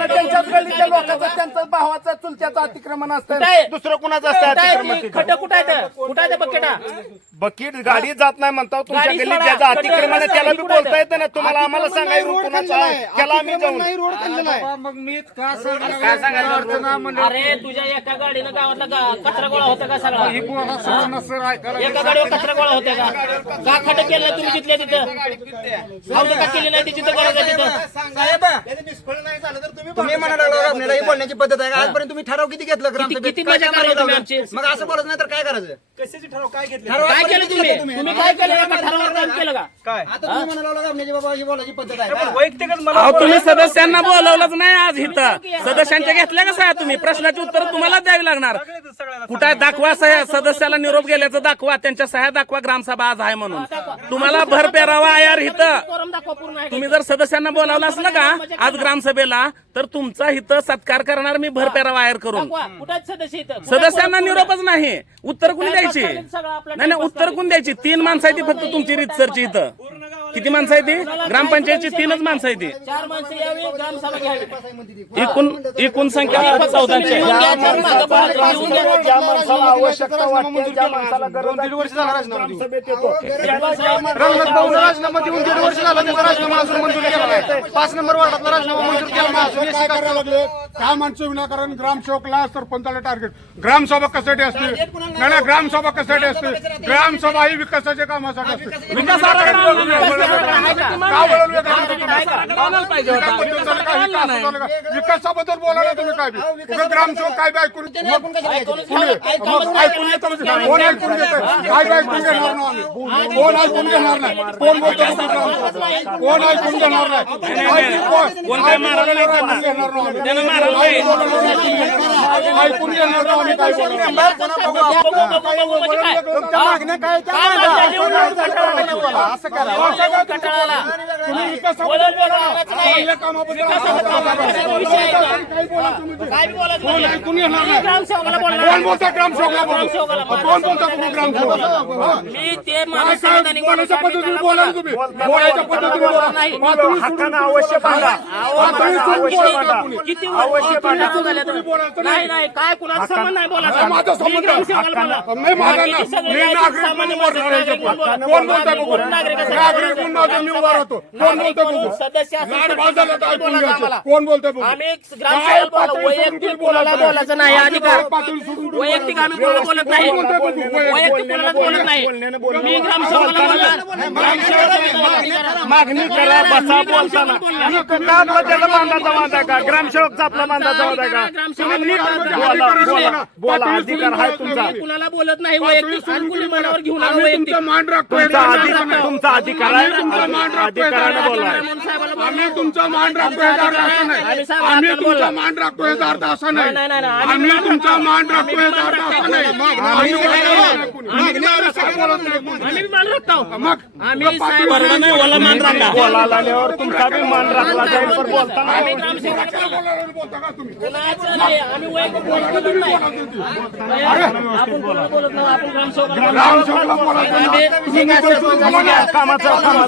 त्यांच्या गल्लीच्या लोकांचं, त्यांचं भावाचं चुलत्याचं अतिक्रमण असतं, दुसरं कुणाचं असतं अतिक्रमण. खड्डा कुठं आहे? कुठं आहे बकेटा? बकेट गाडी जात नाही म्हणता तुमच्या गाडी गल्लीत सोडा. ज्याचं अतिक्रमण आहे त्याला बी कुठं बोलता येतं ना. तुम्हाला आम्हाला सांगाय रोड कुणाचा आहे त्याला आम्ही जाऊन रोड खाल्लेला आहे. मग मी काय सांगायचं? अरे तुझ्या एका गाडीनं गावातला कचरा गोळा होता का सगळा? एका गाडीवर कचरा गोळा होता का खड्डे केले तुम्ही जिथल्या तिथं? अवधी का केली नाही तिथं करायचं तिथं? निष्फळ नाही झालं तर तुम्ही म्हणाला आपल्याला ही बोलण्याची पद्धत आहे का? आजपर्यंत तुम्ही ठराव किती घेतलं ग्रामसभेत? किती मजा करायला तुम्ही आमची? मग असं बोलत नाही तर काय करायचं? कशाचे ठराव काय घेतले? काय केलं तुम्ही काय केलं का? ठरावावर काम केलं का? काय आता तुम्ही म्हणाला आपल्याची बाबा ही बोलायची पद्धत आहे का? वैयक्तिकच मला अहो तुम्ही सदस्यांना बोलावलंच नाही आज इथं. सदस्यांच्या घेतल्या का सह्या तुम्ही? प्रश्नाची उत्तर तुम्हाला द्यावी लागणार. कुठे दाखवा सह्या, सदस्याला निरोप गेल्याचं दाखवा, त्यांच्या सह्या दाखवा, ग्रामसभा आज आहे म्हणून. तुम्हाला भर पेरावा यार इथं. कोरम दाखवा पूर्ण आहे. तुम्ही जर सदस्यांना बोलावलं असलं का आज ग्रामसभेला तर तुमचा इथं सत्कार करणार मी भर पेरावा आयर करून. दाखवा. कुठं आहेत सदस्य इथं? सदस्यांना निरोपच नाही. उत्तर कोणी द्यायची? नाही नाही, उत्तर कोण द्यायची? 3 माणसं आहे ती फक्त तुमची रीतसरची इथं. किती माणसं आहे ती? ग्रामपंचायतची 3च माणसं आहे ती. 4 माणसं यावी, ग्रामसभा घ्यावी. एकूण संख्या 14ची. ज्या माणसाला आवश्यकता वाटते, ज्या माणसाला गरज आहे, 2-1.5 वर्ष झाला राजीनामा देऊन. सभेत येतो. रंगनाथ भाऊला राजीनामा देऊन 1.5 वर्ष झालं. त्याचा राजीनामा अजून मंजूर केला नाही. 5 नंबर वार्डातला राजीनामा मंजूर केला नाही. अजून काय करायला लागले? काय माणसं विनाकारण ग्रामसेवकला सरपंचाला टार्गेट. ग्रामसभा कशासाठी असते? नाही नाही, ग्रामसभा कशासाठी असते? ग्रामसभा ही विकासाच्या कामासाठी असते. का बोलवलं विकासाबद्दल बोलायला तुम्ही काय बी? उगाच ग्रामसेवक काय बी ऐकून ऐकून येतं म्हणजे कोण ऐकून घेतं? काय बी ऐकून घेणार नाही आम्ही. कोण ऐकून घेणार नाही. कोण बोलतो कोण ऐकून घेणार नाही. कोण काय मारायला नाही करणार. त्यानं मारायला नाही. ऐकून घेणार नाही आम्ही काय बोलणार. तुमच्या मागण्या काय त्या असं करा. तुम्ही विकासाबद्दल बोला. चांगल्या कामाबद्दल कोण ऐकून घेणार नाही. कोण बोलता ग्रामसेवकला कोण बोलता तुम्ही ग्रामसेवक? मी ते काय काय बोलायच्या पद्धतीने बोला ना तुम्ही. बोलायच्या पद्धतीने बोला. पातळी सोडून अवश्य पाहिला. पातळी सोडून बोला तुम्ही. किती नाही नाही काय कुणाचा संबंध नाही बोला. माझा संबंध नाही. माझा नाही. मी नागरिक म्हणून बोलणार आहे इथं. कोण बोलताय बघू? नागरिक म्हणून माझं मी उभा राहतो. कोण बोलतोय बघू? सदस्य लाड भाजला तर ऐकून घ्यायचं. कोण बोलतोय बघू? आम्ही काय ग्रामसेवक पातळी वैयक्तिक सोडून कोणाला बोलायचं? बोलायचं नाही अधिकार. पातळी सोडून वैयक्तिक आम्ही कोणाला बोलत नाही. कोण बोलतोय बघू? वैयक्तिक कोणाला बोलत नाही. मी ग्रामसेवकाला बोलणार. मागणी करा, बसा, बोलताना का त्याचा बांधाचा वाद आहे का? ग्रामसेवकचा आपला बांधाचा वाद आहे का? तुम्ही नीट बोला, बोला, अधिकार आहे तुमचा. मी कुणाला बोलत नाही. वैयक्तिक कुणी मनावर घेऊन आलो. आम्ही वैयक्तिक तुमचा मान राखतोय. तुमचा अधिकार आहे. तुमचा मान राखतोय. अधिकाराने बोला. आम्ही तुमचा मान राखतोय याचा अर्थ असा नाही. आम्ही तुमचा मान राखतोय याचा अर्थ असा नाही. आम्ही तुमचा मान राखतोय याचा अर्थ असा नाही. आम्ही आम्ही मान राखतो. मग आम्ही साहेब नाही ओला मान राखा. बोलायला आल्यावर तुमचा बी मान राखला जाईल, पण बोलताना आम्ही ग्रामसेवकाला बोलतो. बोलता का तुम्ही? कुणाचं नाही, आम्ही वैयक्तिक बोलत नाही. आपण कोणाला बोलत नाही, आपण ग्रामसेवकाला ग्रामसेवकाला बोलायचं नाही. आम्ही-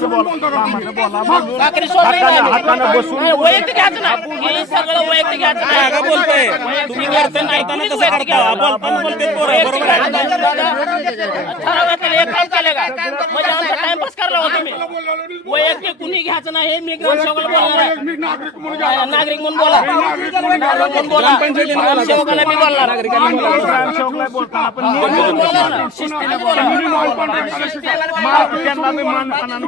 तुम्ही बोलता का तुम्ही? भाकरी सोडली नाही आम्ही. नाही, वैयक्तिक घ्यायचं नाही. हे सगळं वैयक्तिक घ्यायचं नाही. तुम्ही घरचं नाही, तुम्ही वैयक्तिक घ्या. ठराव केलं, एक काम केलं का? म्हणजे आमचा टाइमपास करला होता तुम्ही. वैयक्तिक कुणी घ्यायचं नाही, हे मी ग्रामसेवकाला बोलणार आहे. मी नागरिक म्हणून घ्या. नागरिक म्हणून बोला, म्हणून बोला. ग्रामसेवकाला मी बोलणार. बोला ना, शिस्तीने बोला. मानपानानं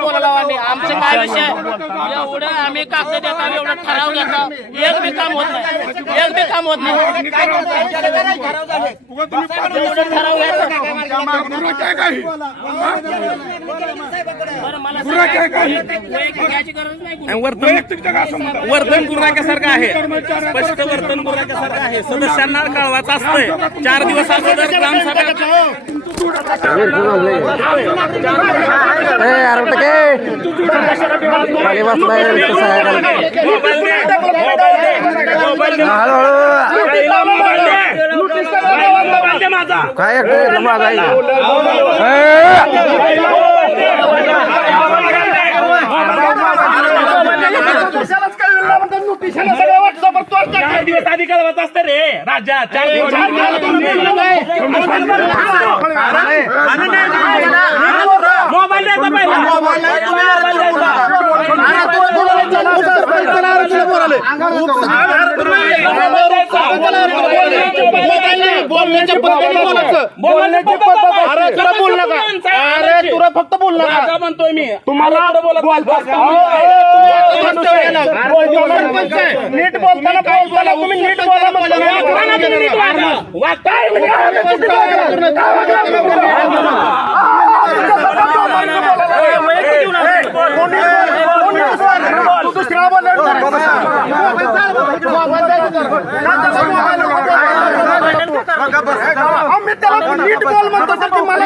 बोलायला आम्ही. आमचं काय विषय एवढं आम्ही कागद देतो, एवढं ठराव देतो, एक बी काम होत नाही, एक बी काम होत नाही. एवढं ठराव घ्यायचं. बरं, मला वैयक्तिक घ्यायची गरज नाही. वर्तन गुराख्यासारखं आहे, स्पष्ट वर्तन गुराख्यासारखं आहे. सदस्यांना कळवायचं असतंय 4 दिवस अगोदर ग्रामसभा काय दिवस आधी कळवायचं असतं रे राजा. 4 दिवस मोबाईल द्यायचा पहिला. बोलण्याच्या तुला फक्त बोल नका म्हणतोय मी तुम्हाला नीट बोलताना तुम्ही नीट बोला दुसऱ्या मी त्याला नीट बोल म्हणतो तर मला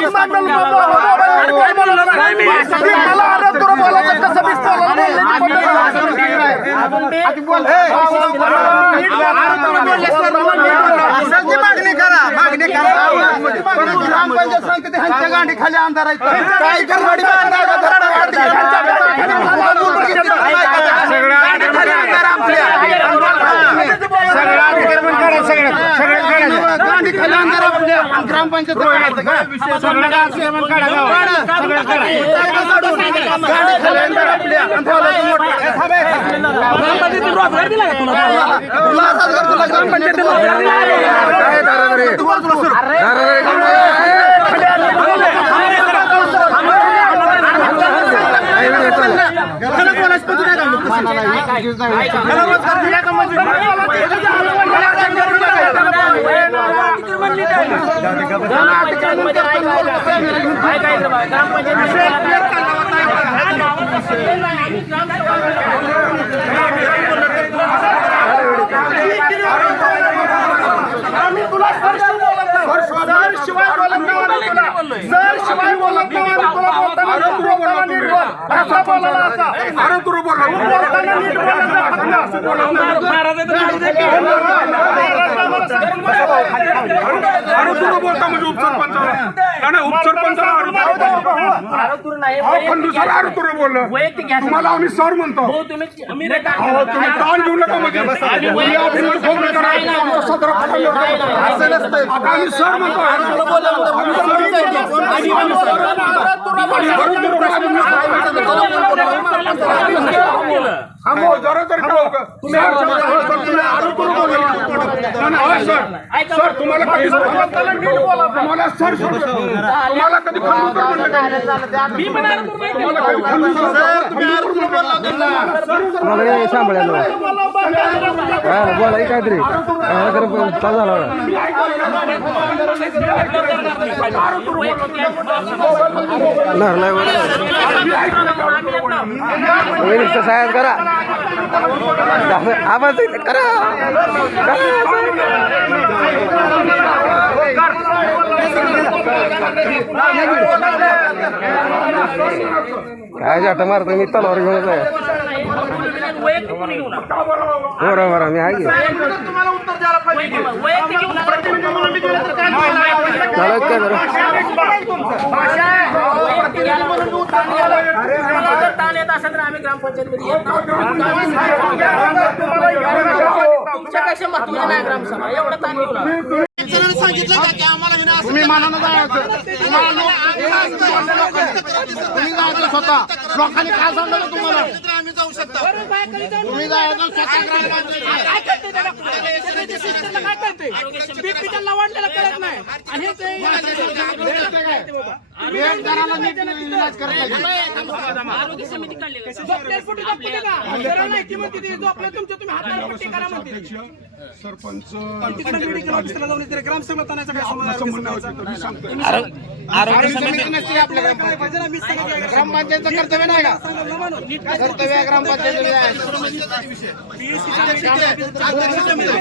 बोलायचं कसं मागणी करा ग्रामपंचायत सांगते ह्यांच्या गाडी खाली अंधार आहे ग्रामपंचायत रोजगार दिला का तुम्हाला आम्ही सर म्हणतो तुम्ही ताण घेऊ नका म्हणजे आम्ही सर म्हणतो सर तुम्हाला कधी तुम्हाला सर तुम्हाला कधी बोला काहीतरी झाला सहाय्य करा आवाज करा काय जाट मारतो मी तलवार घेऊन वैयक्तिक कोणी घेऊ नका. बरोबर मी आहे तुम्हाला उत्तर द्यायला पाहिजे. वैयक्तिक घेऊ नका. प्रतिनिधी म्हणून मी दिलं तर काय झालं? चालत काय बरं वैयक्तिक घ्यायला म्हणून तू ताण घ्यायला. तुम्हाला जर ताण येत असेल तर आम्ही ग्रामपंचायतमध्ये येत नाही. तुमच्यापेक्षा महत्वाचं नाही ग्रामसभा, एवढं ताण घेऊ नका. सांगितलं का की आम्हाला हे असं तुम्ही मानानं जायचं तुम्हाला तुम्ही जायचं स्वतः लोकांनी काय सांगितलं तुम्हाला आम्ही जाऊ शकतो. तुम्ही जायचं स्वतः काय करते त्याला? त्याच्या सिस्टमला काय करते? BP त्यांना वाढलेलं कळत नाही. आणि हे ते- एक जणाला नीट इलाज करत नाही. आरोग्य समिती काढली का? झोपल्यावर पट्टी दाखवते का? जरा नाही ती म्हणते ती झोपल्यावर तुम्ही हाताला पट्टी करा म्हणते. सरपंच तिकडे मेडिकल ऑफिसला जाऊन तिकडे ग्रामसभा ताणायचा काय संबंध? म्हणणं होतं मी सांगतो आरोग्य समिती नसते आपल्याला पाहिजे ना, मीच सांगितलं. ग्रामपंचायतचं कर्तव्य नाही का कर्तव्य ग्रामपंचायत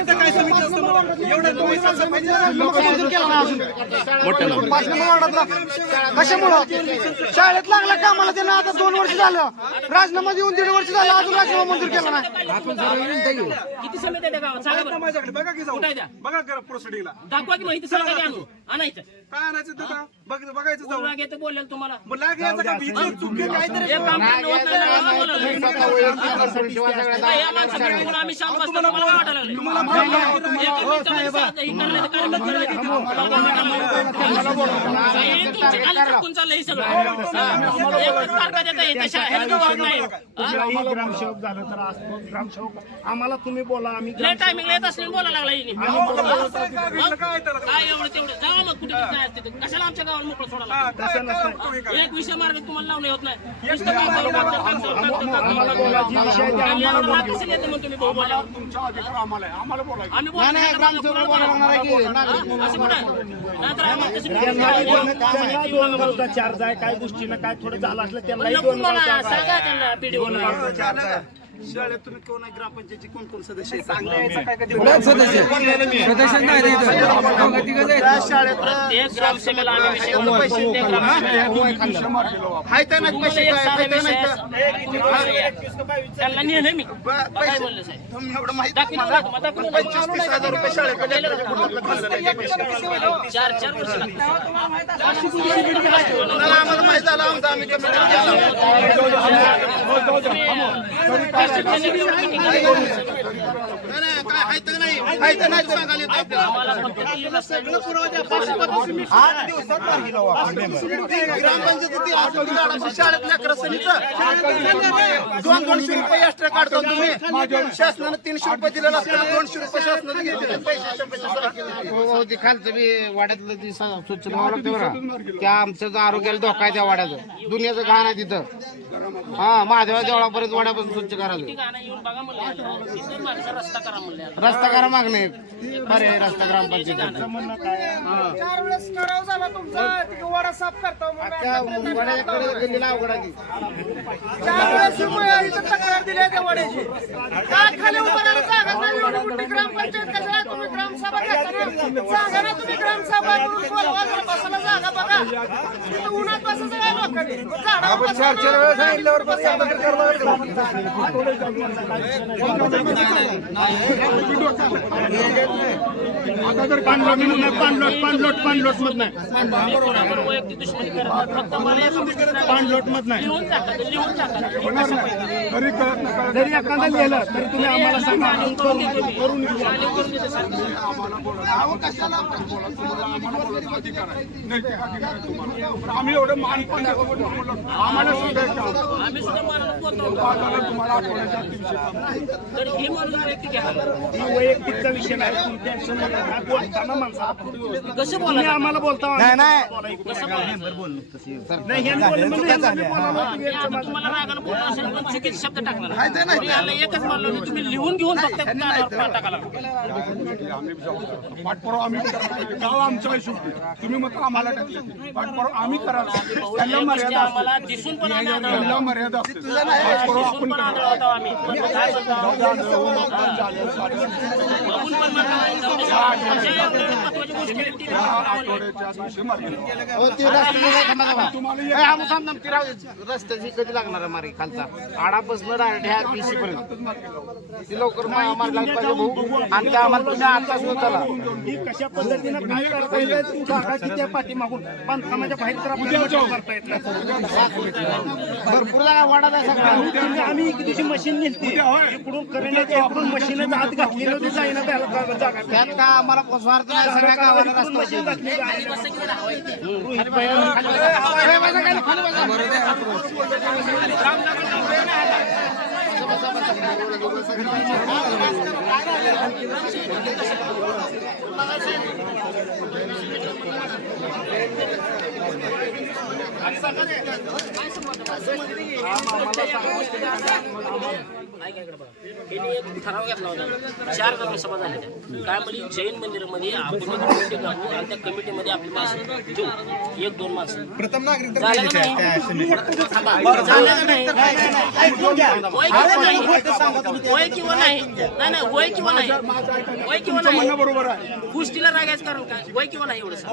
काय समिती असतं मला? एवढं तुम्ही सांगता पाहिजे ना. कशामुळं शाळेत लागला कामाला त्यानं आता 2 वर्ष झालं राजीनामा देऊन 1.5 वर्ष झालं अजून राजीनामा मंजूर केला नाही किती समिती आहे त्या गावात? सांगा बरं. माझ्याकडे बघा की जाऊ कुठे आहे त्या? बघा प्रोसिडिंगला दाखवा की माहिती सांगा की आणू आणायचं. काय आणायचं ते का? बघायचं जाऊ. लाग येतं बोलेल तुम्हाला. मग लाग यायचं का? भीती चुकी काहीतरी एक काम करणं होत नाही ना, बोला. या माणसाकडे बोलून आम्ही शांत बसतो, तुम्हाला काय वाटायला लागलंय? एक मिनिटामध्ये साधं हे करण्याचं कारण करायला हे तुमच्या खाली टाकून चाललंय हे सगळं. एकच तारखा देता येते, ह्याला काही वाद नाही. ग्रामसेवक झालं तर ग्रामसेवक आम्हाला तुम्ही बोला आम्ही लय टायमिंगला येत असले बोलायला लागला हिने. काय त्याला? काय एवढं तेवढं जावा मग कुठे जायचं तिथं. कशाला आमच्या गावाला मोकळं सोडायला? एक विषय मार्ग तुम्हाला लावणे होत नाही. नुसतं कागदावर कागदावर हात कशाला येते मग तुम्ही भाऊ बोलायला? तुमचा अधिकार आम्हाला आहे आम्हाला बोलायचं आम्ही बोलणार नाही तर मग कोणाला बोलावं? असं कुठं आहे? नाहीतर आम्हाला कशी चार जाय काय गोष्टीनं काय थोडं झालं असलं त्यांना नको मला सांगा त्यांना PDO ला. शाळेत तुम्ही कोण आहे? ग्रामपंचायतची कोण कोण सदस्य आहेत? प्रत्येक ग्रामसभेला आम्ही विषय प्रत्येक ग्रामसभेला एक साधा विषय त्यांना नेलं मी काय बोलले साहेब? दाखवून दाखवा, दाखवून दाखवा. 35,000 रुपये शाळेत 4 वर्ष लागतात. आम्हाला माहित झालं आमचं आम्ही $200 रुपये एक्स्ट्रा काढतो तुम्ही. शासनानं 300 रुपये दिलेलं असताना 200 रुपये शासनानं घेतले पैसे. खालचं बी वाड्यातलं ती स्वच्छ व्हावं लागतं बरं त्या आमचं आरोग्याला धोका आहे त्या वाड्याचं दुनियाचं घाण आहे तिथं हा महादेवा देवळापर्यंत वाड्यापासून स्वच्छ करायचं गाणं येऊन बघा म्हणलं, तिथं माझा रस्ता करा म्हणले. रस्ता करा मागणे बरे रस्ता ग्रामपंचायत 4 वेळेस ठराव झाला तुमचा तिकडे वाडा साफ करता म्हणून गल्लीला अवघड आहे 4 वेळेस इथं तक्रार दिली आहे त्या वाड्याची. काय खाली उभं राहायला जागा नाही, एवढी मोठी ग्रामपंचायत कशाला तुम्ही ग्रामसभा घेता ना? जागा ना तुम्ही ग्रामसभा म्हणून बोलवा, जरा बसायला जागा बघा. तिथं उन्हात बसायचं काय लोकांनी? झाडावर बसायला आता जर पाणलोट मत नाही वैयक्तिक दुश्मनी करत नाही. फक्त मला एक पाणलोट मत नाही लिहून टाका, लिहून टाका. तरी कळत नाही जरी एखादा लिहिलं तरी तुम्ही आम्हाला सांगा जाणीव करून देतो मी. जाणीव करून देतो साहेब. आम्हाला बोलायचा अधिकार आहे नैतिक अधिकार आहे तुम्हाला पण आम्ही एवढं मानपान आम्हाला सांगायचं आम्ही सुद्धा मनाला पोचवतो. तुम्हाला आठवड्याच्या विषय तर हे माणूस वैयक्तिक आहे. वैयक्तिकचा विषय नाही टेन्शन नका बोलताना माणसाला कसं बोला आम्हाला बोलता तुम्हाला रागानं बोललं असेल पण चुकीचे शब्द टाकणार याला एकच मानलं नाही. तुम्ही लिहून घेऊन फक्त कानावर टाकायला आम्ही पाठपुरावा पाठपुरावा आम्ही करायला पाहिजे. गाव आमचं आहे शेवटी. तुम्ही मग आम्हाला टाकले पाठपुरावा आम्ही करायला त्यांना मर्यादा आम्हाला असते. दिसून पण आलं नाही. त्यांना मर्यादा असते पाठपुरावा आपण पण आंधळ करायला होतो आम्ही. काय सांगतो? बघून पण म्हणता नाही. अशा एवढ्या महत्त्वाच्या गोष्टी आहेत की आठवड्याच्या दिवशी मर्यादा. रस्त्याची कधी लागणार आहे मारी खालचा आडापासून डायरेक्ट ह्या BC पर्यंत ती लवकर मारला पाहिजे भाऊ. आणि त्या आम्हाला तुम्ही आता स्वतःला कशा पद्धतीनं काय करता येईल जागाची त्या पाठीमागून बांधकामाच्या बाहेर तर आपल्याला करता येत नाही. भरपूर जागा वाढत आहे सगळ्या. आम्ही एक दिवशी मशीन नेलती इकडून करण्याच्या इकडून मशीन आत घातली नव्हती जाईना त्याला जागा त्यात का आम्हाला स्वार्थ नाही सगळ्या गावाला इकडून मशीन घातली त्यांनी एक ठराव घेतला होता 4 ग्रामसभा झाल्या त्या. काय म्हणजे जैन मंदिरामध्ये आपण कमिटी काढू आणि त्या कमिटीमध्ये आपली माणसं ठेवू 1-2 माणसं प्रथम नागरिक तर झालं का नाही? झालं का नाही? होय किंवा नाही? नाही नाही होय किंवा नाही? होय किंवा नाही? म्हणणं बरोबर आहे. गोष्टीला रागायचं कारण काय? होय किंवा नाही एवढं सांग.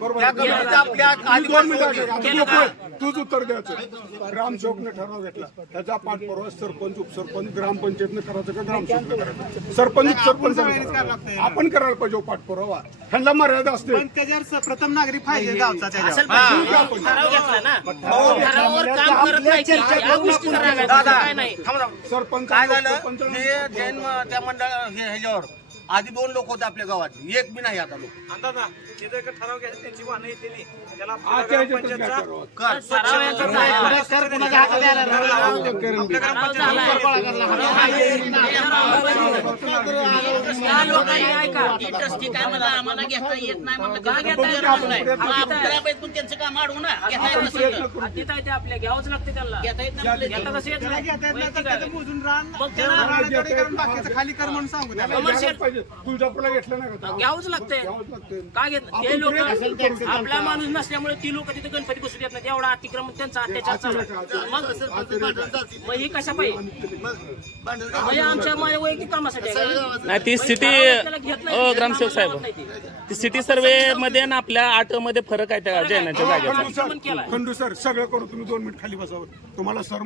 बरोबर त्या आहे. कमिटीचं आपल्या तुम्ही 2 मिनिटं केलं का? तूच उत्तर द्यायचं. ग्रामसेवकने ठराव घेतला त्याचा पाठपुरावा सरपंच उपसरपंच ग्रामपंचायतनं करायचं का ग्रामसेवकनं करायचं? सरपंच आपण करायला पाहिजे पाठपुरावा. ह्यांना मर्यादा असते. त्याच्यावर प्रथम नागरिक पाहिजे गावचा असेल पाहिजे. ठराव घेतला ना ठरावावर काम करत नाही की या गोष्टीला रागायचं काय नाही. सरपंच काय झालं सरपंच- हे जैन त्या मंडळ ह्याच्यावर आधी 2 लोक होते आपल्या गावात, एक बी नाही आता लोक. आता ना तिथं एक ठराव घ्यायचा त्यांची वाहनं येते त्याला आजच्या आपल्या ह्याच्यातच ग्रामपंचायतचा काय करावं? ठराव याचा झाला. ठराव झालाय. या लोकांनी ऐका ती ट्रस्टी काय म्हणलं आम्हाला घेता येत नाही म्हणलं का घेता येत नाही? आपण करायला पण त्यांचं काम अडवू ना घेता येत नसेल तर. देता येते आपल्या घ्यावंच लागते त्यांना घेता येत नाही घेता कसं येत नाही वैयक्तिक आहे. मोजून रान मग त्याला बाकीचं खाली कर म्हणून सांगू त्याला. कमर्शियल पाहिजे. तुळजापूरला घेतलं नाही का? घ्यावंच लागतंय घ्यावंच लागते. का घेत ते लोक आपला माणूस नसल्यामुळे ती लोक तिथे गणपती बसू देत नाही एवढा अतिक्रमण त्यांचा अत्याचार चालू आहे. मग ही कशा पाहिजे म्हणजे आमच्या माझ्या वैयक्तिक कामासाठी आहे का? नाही ती सिटी ग्रामसेवक साहेब ती सिटी सर्वे मध्ये आणि आपल्या 8 मध्ये फरक आहे त्या जैनाच्या जागेचा. खंडू सर सगळं करू. तुम्ही 2 मिनिट खाली बसावं. तुम्हाला सर